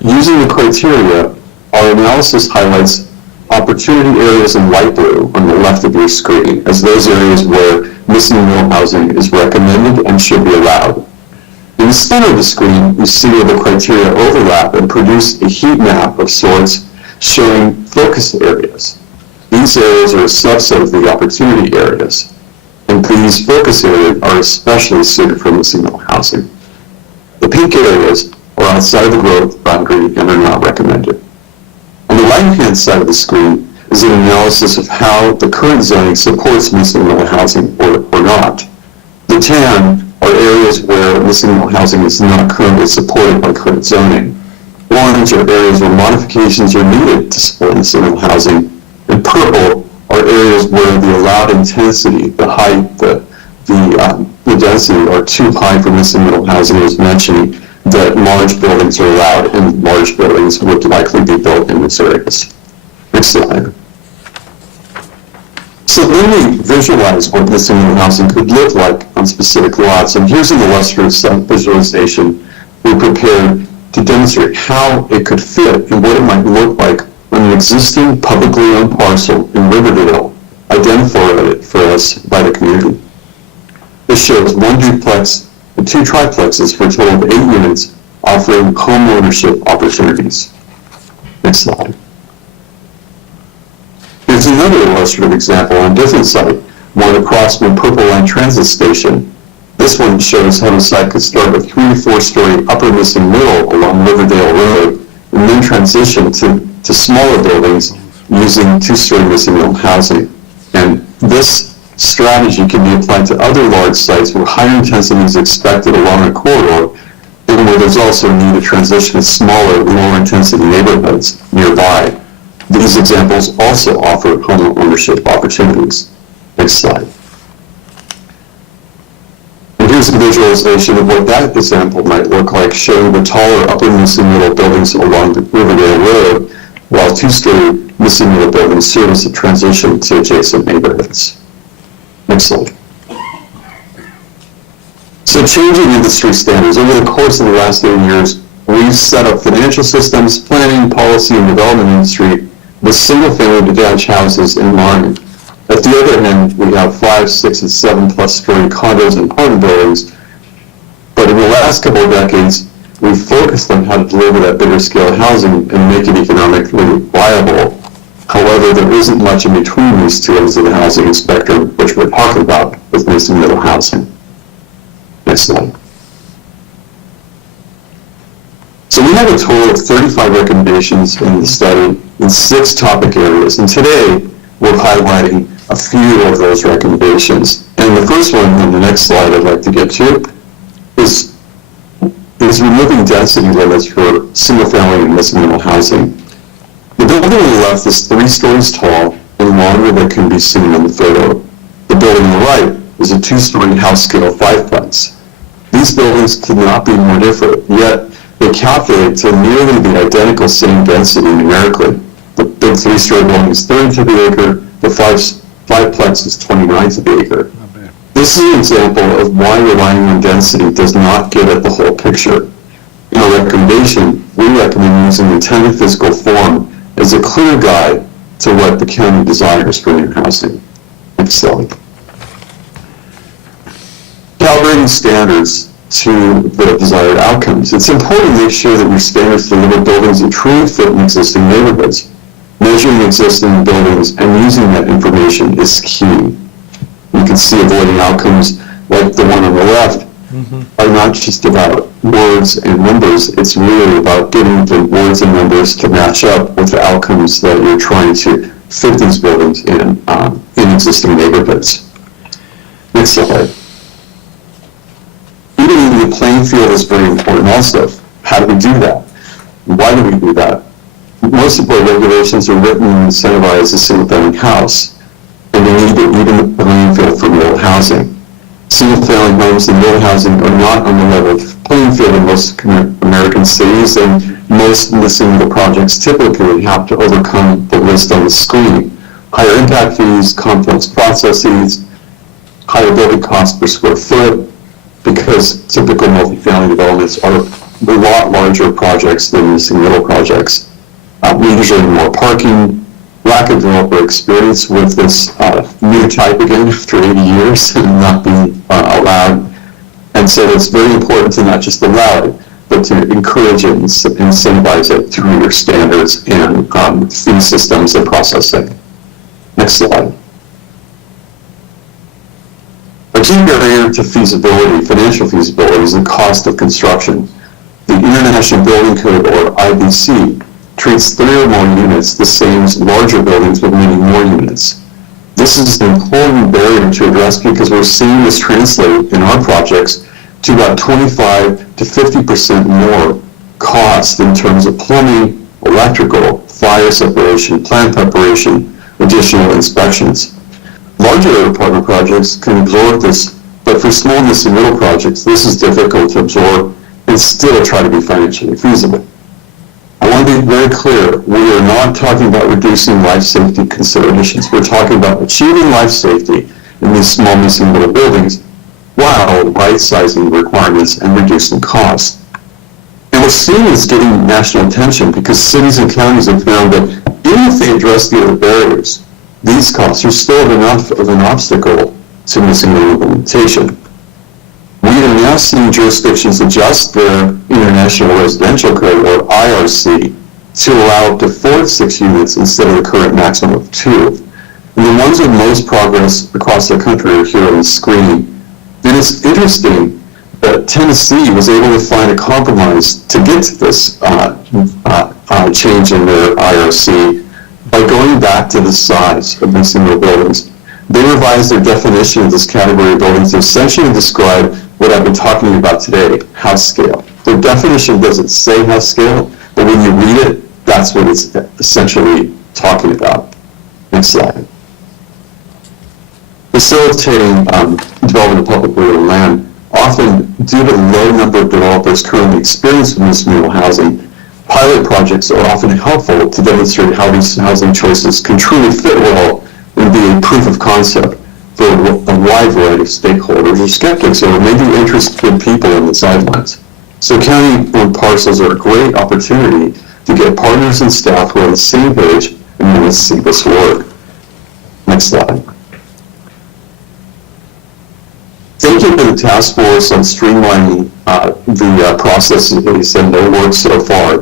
Using the criteria, our analysis highlights opportunity areas in light blue on the left of your screen as those areas where missing middle housing is recommended and should be allowed. In the center of the screen, you see where the criteria overlap and produce a heat map of sorts showing focus areas. These areas are a subset of the opportunity areas, and these focus areas are especially suited for missing middle housing. The pink areas are outside the growth boundary and are not recommended. On the right-hand side of the screen is an analysis of how the current zoning supports missing middle housing or not. The tan are areas where missing middle housing is not currently supported by current zoning. Orange are areas where modifications are needed to support missing middle housing. And purple are areas where the allowed intensity, the height, the density are too high for missing middle housing, as mentioned, that large buildings are allowed and large buildings would likely be built in these areas. Next slide. So then we visualize what missing middle housing could look like on specific lots, and here's an illustrative site visualization we prepared to demonstrate how it could fit and what it might look like on an existing publicly owned parcel in Riverdale, identified for us by the community. This shows 1 duplex and 2 triplexes for a total of 8 units offering home ownership opportunities. Next slide. Here's another illustrative example on a different site, one across from Purple Line Transit Station. This one shows how the site could start with 3 to 4 story upper missing middle along Riverdale Road and then transition to smaller buildings using 2-story missing middle housing. And this strategy can be applied to other large sites where higher intensity is expected along a corridor and where there's also a need to transition to smaller, lower intensity neighborhoods nearby. These examples also offer home ownership opportunities. Next slide. And here's Here's a visualization of what that example might look like, showing the taller upper missing middle buildings along the Riverdale Road, while two-story missing middle buildings serve as a transition to adjacent neighborhoods. Next slide. So changing industry standards. Over the course of the last 8 years, we've set up financial systems, planning, policy, and development industry with single-family detached houses in line. At the other end, we have 5, 6, and 7+ story condos and apartment buildings. But in the last couple of decades, we've focused on how to deliver that bigger scale housing and make it economically viable. However, there isn't much in between these two ends of the housing spectrum, which we're talking about with missing middle housing. Next slide. So we have a total of 35 recommendations in the study in 6 topic areas, and today we're highlighting a few of those recommendations. And the first one on the next slide I'd like to get to is removing density limits for single-family and missing middle housing. The building on the left is 3 stories tall and longer than can be seen in the photo. The building on the right is a 2-story house-scale 5-plex. These buildings could not be more different, yet they calculate to nearly the identical same density numerically. The big 3-story building is 30 to the acre, the 5-plex is 29 to the acre. This is an example of why relying on density does not get at the whole picture. In our recommendation, we recommend using intended physical form as a clear guide to what the county desires for new housing. Next slide. Calibrating standards to the desired outcomes. It's important to make sure that your standards deliver buildings that truly fit in existing neighborhoods. Measuring existing buildings and using that information is key. You can see avoiding outcomes like the one on the left are not just about words and numbers, it's really about getting the words and numbers to match up with the outcomes that you're trying to fit these buildings in existing neighborhoods. Next slide. Even the playing field is very important also. How do we do that? Why do we do that? Most of our regulations are written to incentivize a single-family house, and we need to even the playing field for middle housing. Single-family homes and middle housing are not on the level playing field in most American cities, and most missing middle projects typically have to overcome the list on the screen. Higher impact fees, complex processes, higher building cost per square foot, because typical multifamily developments are a lot larger projects than missing middle projects. Usually more parking, lack of developer experience with this new type again after 80 years and not being allowed. And so it's very important to not just allow it, but to encourage it and incentivize it through your standards and fee systems and processing. Next slide. A key barrier to feasibility, financial feasibility, is the cost of construction. The International Building Code, or IBC, treats 3 or more units the same as larger buildings with many more units. This is an important barrier to address because we're seeing this translate in our projects to about 25 to 50% more cost in terms of plumbing, electrical, fire separation, plant preparation, additional inspections. Larger apartment projects can absorb this, but for small missing middle projects, this is difficult to absorb and still try to be financially feasible. I want to be very clear, we are not talking about reducing life safety considerations. We're talking about achieving life safety in these small missing middle buildings while right-sizing requirements and reducing costs. And we're seeing this getting national attention because cities and counties have found that even if they address the other barriers, these costs are still enough of an obstacle to missing middle implementation. We are now seeing jurisdictions adjust their International Residential Code, or IRC, to allow up to 4 to 6 units instead of the current maximum of 2. And the ones with most progress across the country are here on the screen. And it's interesting that Tennessee was able to find a compromise to get to this change in their IRC by going back to the size of missing middle buildings. They revised their definition of this category of buildings to essentially describe what I've been talking about today, house scale. Their definition doesn't say house scale, but when you read it, that's what it's essentially talking about. Next slide. Facilitating development of public land. Often, due to the low number of developers currently experienced with mixed-use housing, pilot projects are often helpful to demonstrate how these housing choices can truly fit well and be a proof of concept for a wide variety of stakeholders or skeptics or maybe interested people on the sidelines. So county-owned parcels are a great opportunity to get partners and staff who are on the same page and want to see this work. Next slide. Thank you to the task force on streamlining the processes and their work so far.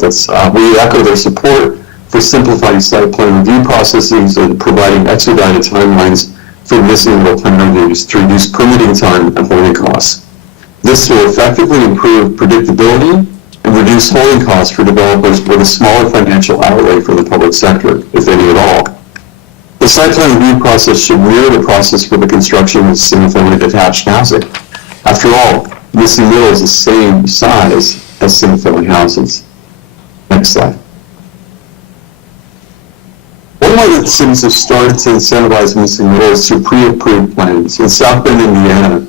We echo their support for simplifying site plan review processes and providing expedited timelines for missing middle plan reviews to reduce permitting time and holding costs. This will effectively improve predictability and reduce holding costs for developers with a smaller financial outlay for the public sector, if any at all. The site plan review process should mirror the process for the construction of single-family detached housing. After all, missing middle is the same size as single-family houses. Next slide. One way that cities have started to incentivize missing middle is through pre-approved plans. In South Bend, Indiana,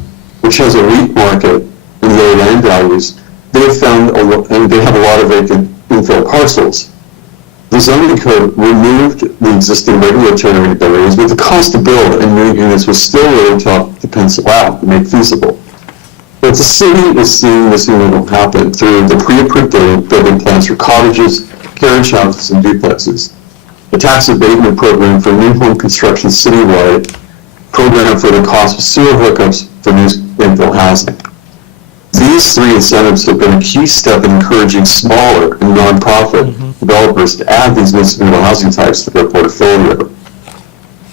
which has a weak market and low land values, they have a lot of vacant infill parcels. The zoning code removed the existing regulatory barriers, but the cost to build and new units was still really tough to pencil out and make feasible. But the city is seeing missing middle happen through the pre-approved building plans for cottages, carriage houses, and duplexes, the tax abatement program for new home construction citywide, program for the cost of sewer hookups for new infill housing. These three incentives have been a key step in encouraging smaller and nonprofit developers to add these mixed-middle housing types to their portfolio.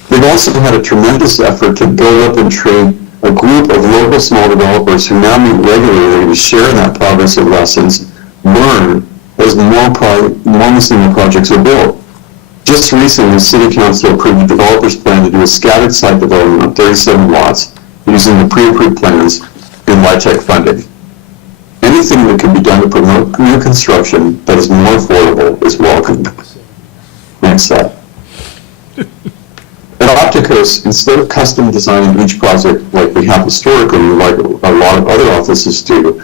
They've also had a tremendous effort to build up and train a group of local small developers who now meet regularly to share in that progress and lessons learned as more mixed-middle projects are built. Just recently, the City Council approved a developer's plan to do a scattered site development on 37 lots using the pre-approved plans and LIHTC funding. Anything that can be done to promote new construction that is more affordable is welcomed. Next slide. At Opticos, instead of custom designing each project like we have historically, like a lot of other offices do,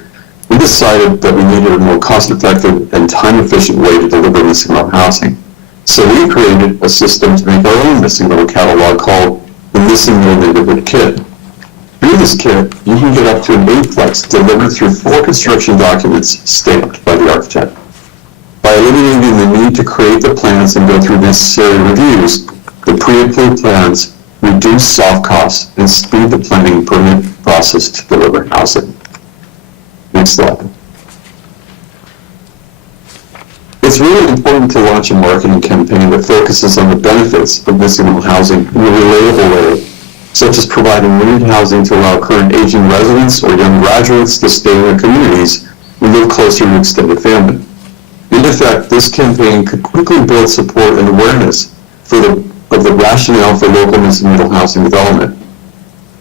we decided that we needed a more cost-effective and time-efficient way to deliver missing-middle housing. So we created a system to make our own missing-middle catalog called the Missing-Middle Neighborhood Kit. Through this kit, you can get up to an 8-plex delivered through 4 construction documents stamped by the architect. By eliminating the need to create the plans and go through necessary reviews, the pre-approved plans reduce soft costs and speed the planning and permit process to deliver housing. Next slide. It's really important to launch a marketing campaign that focuses on the benefits of missing-middle housing in a relatable way, such as providing limited housing to allow current aging residents or young graduates to stay in their communities and live closer to extended family. In effect, this campaign could quickly build support and awareness of the rationale for local missing-middle housing development.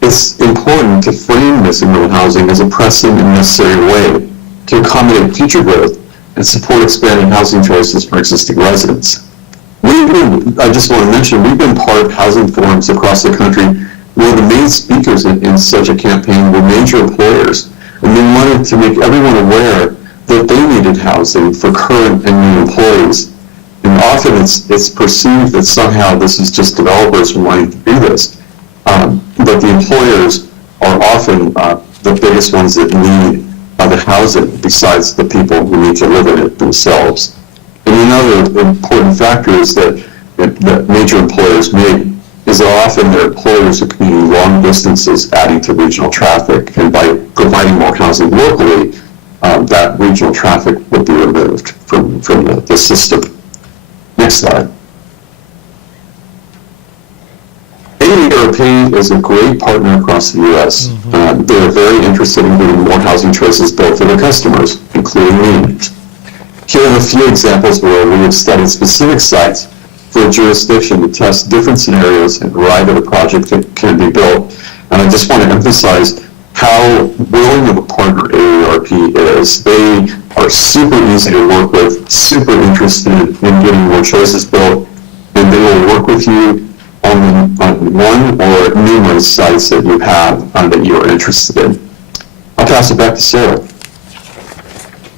It's important to frame missing-middle housing as a pressing and necessary way to accommodate future growth and support expanded housing choices for existing residents. I just want to mention, we've been part of housing forums across the country where the main speakers in such a campaign were major employers, and they wanted to make everyone aware that they needed housing for current and new employees. And often it's perceived that somehow this is just developers wanting to do this, but the employers are often the biggest ones that need the housing besides the people who need to live in it themselves. And another important factor is that major employers make is that often their employers are commuting long distances, adding to regional traffic, and by providing more housing locally, that regional traffic would be removed from the system. Next slide. AARP is a great partner across the U.S. They're very interested in getting more housing choices built for their customers, including me. Here are a few examples where we have studied specific sites for a jurisdiction to test different scenarios and arrive at a project that can be built. And I just want to emphasize how willing of a partner AARP is. They are super easy to work with, super interested in getting more choices built, and they will work with you on one or numerous sites that you have that you are interested in. I'll pass it back to Sarah.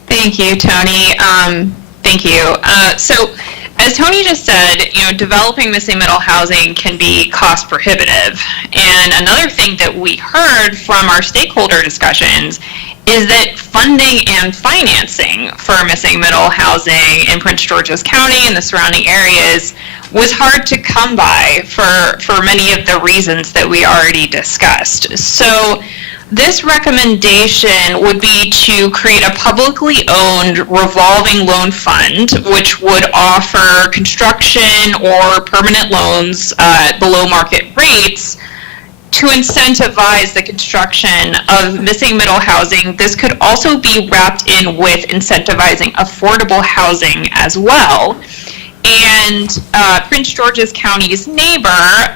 Thank you, Tony. Thank you. So, as Tony just said, developing missing middle housing can be cost prohibitive. And another thing that we heard from our stakeholder discussions is that funding and financing for missing middle housing in Prince George's County and the surrounding areas was hard to come by for many of the reasons that we already discussed. So this recommendation would be to create a publicly owned revolving loan fund, which would offer construction or permanent loans below market rates to incentivize the construction of missing middle housing. This could also be wrapped in with incentivizing affordable housing as well. And Prince George's County's neighbor,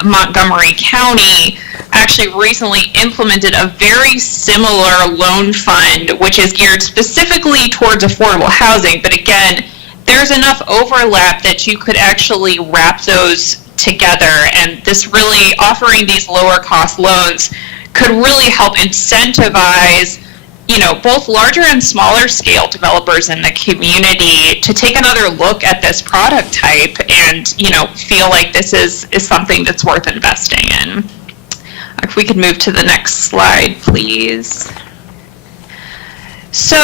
Montgomery County, actually recently implemented a very similar loan fund, which is geared specifically towards affordable housing. But again, there's enough overlap that you could actually wrap those together. And this really, offering these lower cost loans could really help incentivize both larger and smaller scale developers in the community to take another look at this product type and, feel like this is something that's worth investing in. If we could move to the next slide, please. So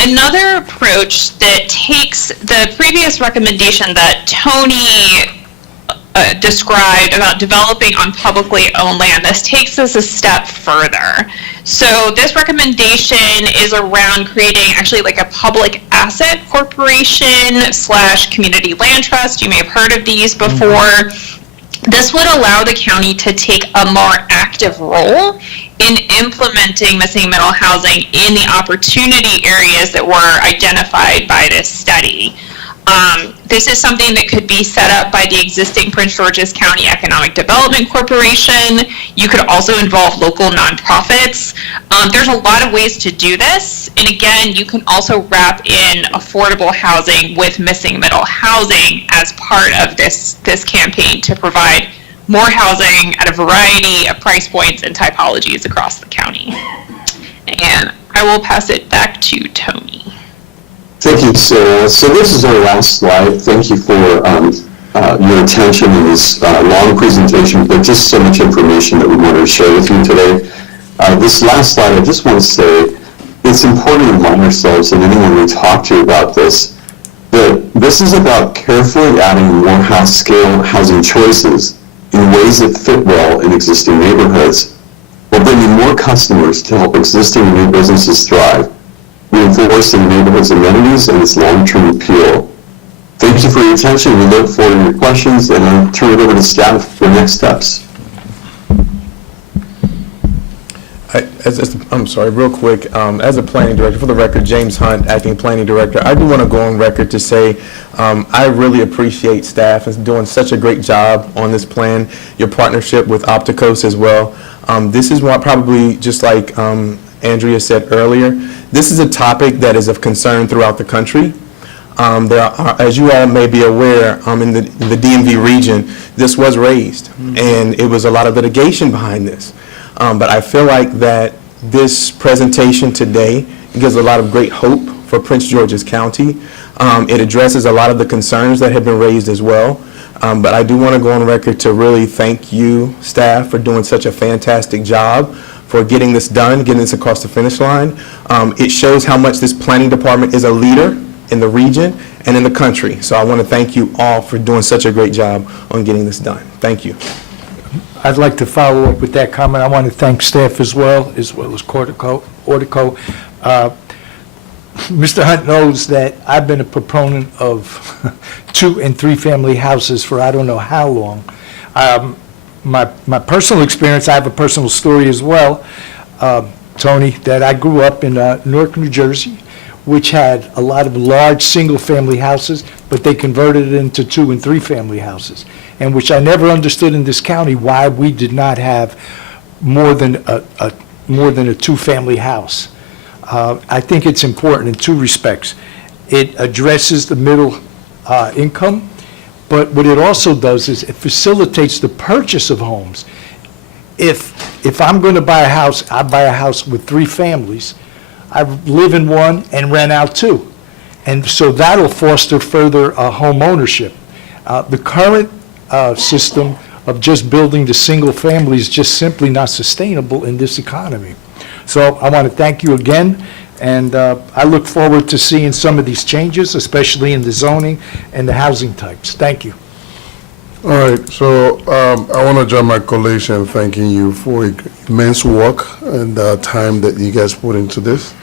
another approach that takes the previous recommendation that Tony described about developing on publicly owned land, this takes us a step further. So this recommendation is around creating actually like a public asset corporation / community land trust. You may have heard of these before. This would allow the county to take a more active role in implementing missing middle housing in the opportunity areas that were identified by this study. This is something that could be set up by the existing Prince George's County Economic Development Corporation. You could also involve local nonprofits. There's a lot of ways to do this. And again, you can also wrap in affordable housing with missing middle housing as part of this campaign to provide more housing at a variety of price points and typologies across the county. And I will pass it back to Tony. Thank you, Sarah. So this is our last slide. Thank you for your attention in this long presentation, but just so much information that we wanted to share with you today. This last slide, I just want to say, it's important to remind ourselves and anyone we talk to about this, that this is about carefully adding more house-scale housing choices in ways that fit well in existing neighborhoods, while bringing more customers to help existing and new businesses thrive, reinforcing the neighborhood's amenities and its long-term appeal. Thank you for your attention. We look forward to your questions, and I'll turn it over to staff for next steps. I'm sorry, real quick, as a planning director, for the record, James Hunt, acting planning director, I do want to go on record to say I really appreciate staff is doing such a great job on this plan, your partnership with Opticos as well. This is what probably, just like Andrea said earlier, this is a topic that is of concern throughout the country. There are, as you all may be aware, in the DMV region, this was raised, and it was a lot of litigation behind this. But I feel like that this presentation today gives a lot of great hope for Prince George's County. It addresses a lot of the concerns that have been raised as well. But I do want to go on record to really thank you, staff, for doing such a fantastic job, for getting this done, getting this across the finish line. It shows how much this planning department is a leader in the region and in the country. So I want to thank you all for doing such a great job on getting this done. Thank you. I'd like to follow up with that comment. I want to thank staff as well as Ortico. Mr. Hunt knows that I've been a proponent of 2 and 3 family houses for I don't know how long. My personal experience, I have a personal story as well, Tony, that I grew up in Newark, New Jersey, which had a lot of large single-family houses, but they converted it into 2 and 3 family houses, and which I never understood in this county why we did not have more than a 2-family house. I think it's important in 2 respects. It addresses the middle income, but what it also does is it facilitates the purchase of homes. If if I'm going to buy a house, I buy a house with 3 families. I live in one and rent out 2. And so that'll foster further home ownership. The current system of just building the single family is just simply not sustainable in this economy. So I want to thank you again, and I look forward to seeing some of these changes, especially in the zoning and the housing types. Thank you. All right, so I want to join my colleagues in thanking you for immense work and the time that you guys put into this.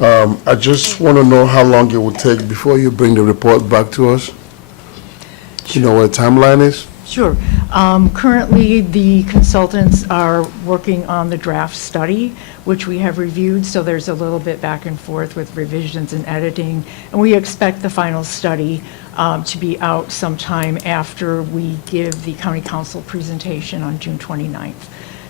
I just want to know how long it will take before you bring the report back to us. You know what the timeline is? Sure. Currently, the consultants are working on the draft study, which we have reviewed, so there's a little bit back and forth with revisions and editing, and we expect the final study to be out sometime after we give the county council presentation on June 29th.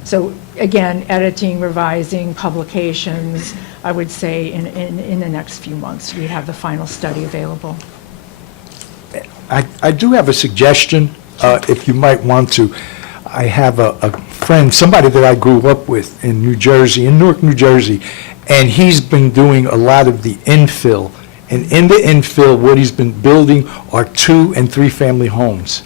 So again, editing, revising, publications, I would say in the next few months, we have the final study available. I do have a suggestion, if you might want to. I have a friend, somebody that I grew up with in New Jersey, in Newark, New Jersey, and he's been doing a lot of the infill. And in the infill, what he's been building are 2- and 3-family homes.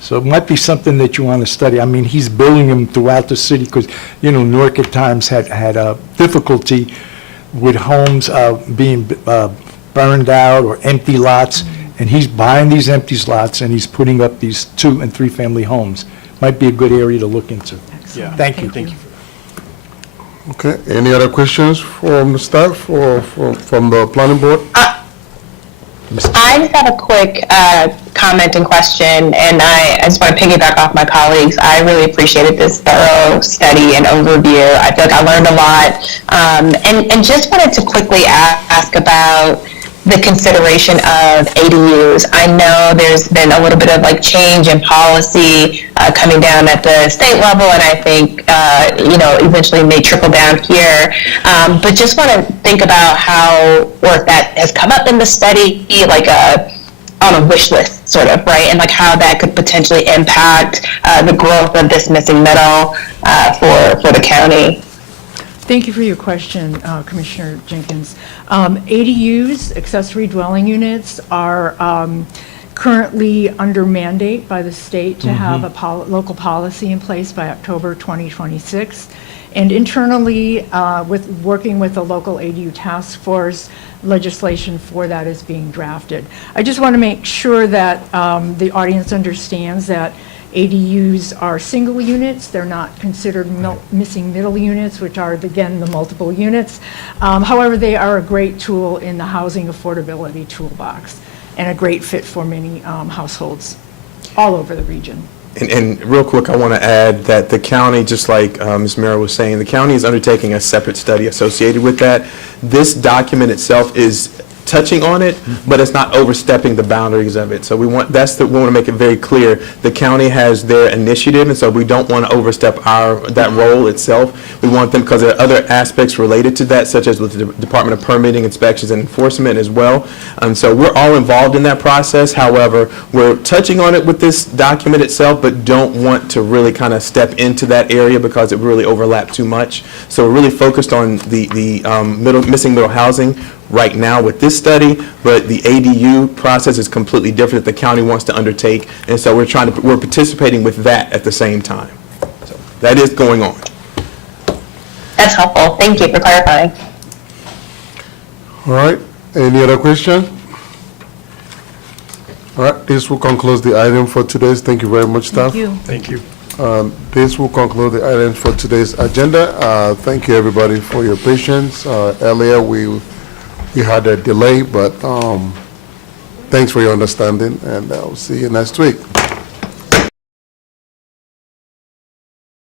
So it might be something that you want to study. I mean, he's building them throughout the city because, Newark at times had difficulty with homes being burned out or empty lots. And he's buying these empty lots and he's putting up these 2- and 3-family homes. Might be a good area to look into. Excellent. Thank you. Thank you. Okay, any other questions from the staff or from the planning board? I just have a quick comment and question, and I just want to piggyback off my colleagues. I really appreciated this thorough study and overview. I feel like I learned a lot. And just wanted to quickly ask about the consideration of ADUs. I know there's been a little bit of change in policy coming down at the state level, and I think, eventually may trickle down here. But just want to think about how, or if that has come up in the study, on a wish list, sort of, right? And how that could potentially impact the growth of this missing middle for the county. Thank you for your question, Commissioner Jenkins. ADUs, accessory dwelling units, are currently under mandate by the state to have a local policy in place by October 2026. And internally, working with the local ADU task force, legislation for that is being drafted. I just want to make sure that the audience understands that ADUs are single units. They're not considered missing middle units, which are, again, the multiple units. However, they are a great tool in the housing affordability toolbox and a great fit for many households all over the region. And real quick, I want to add that the county, just like Ms. Mira was saying, the county is undertaking a separate study associated with that. This document itself is touching on it, but it's not overstepping the boundaries of it. So we want to make it very clear. The county has their initiative, and so we don't want to overstep that role itself. We want them, because there are other aspects related to that, such as with the Department of Permitting, Inspections, and Enforcement as well. So we're all involved in that process. However, we're touching on it with this document itself, but don't want to really kind of step into that area because it really overlaps too much. So we're really focused on the missing middle housing right now with this study, but the ADU process is completely different that the county wants to undertake, and so we're participating with that at the same time. So that is going on. That's helpful. Thank you for clarifying. All right, any other question? All right, this will conclude the item for today's. Thank you very much, staff. Thank you. This will conclude the items for today's agenda. Thank you, everybody, for your patience. Earlier, we had a delay, but thanks for your understanding, and I'll see you next week.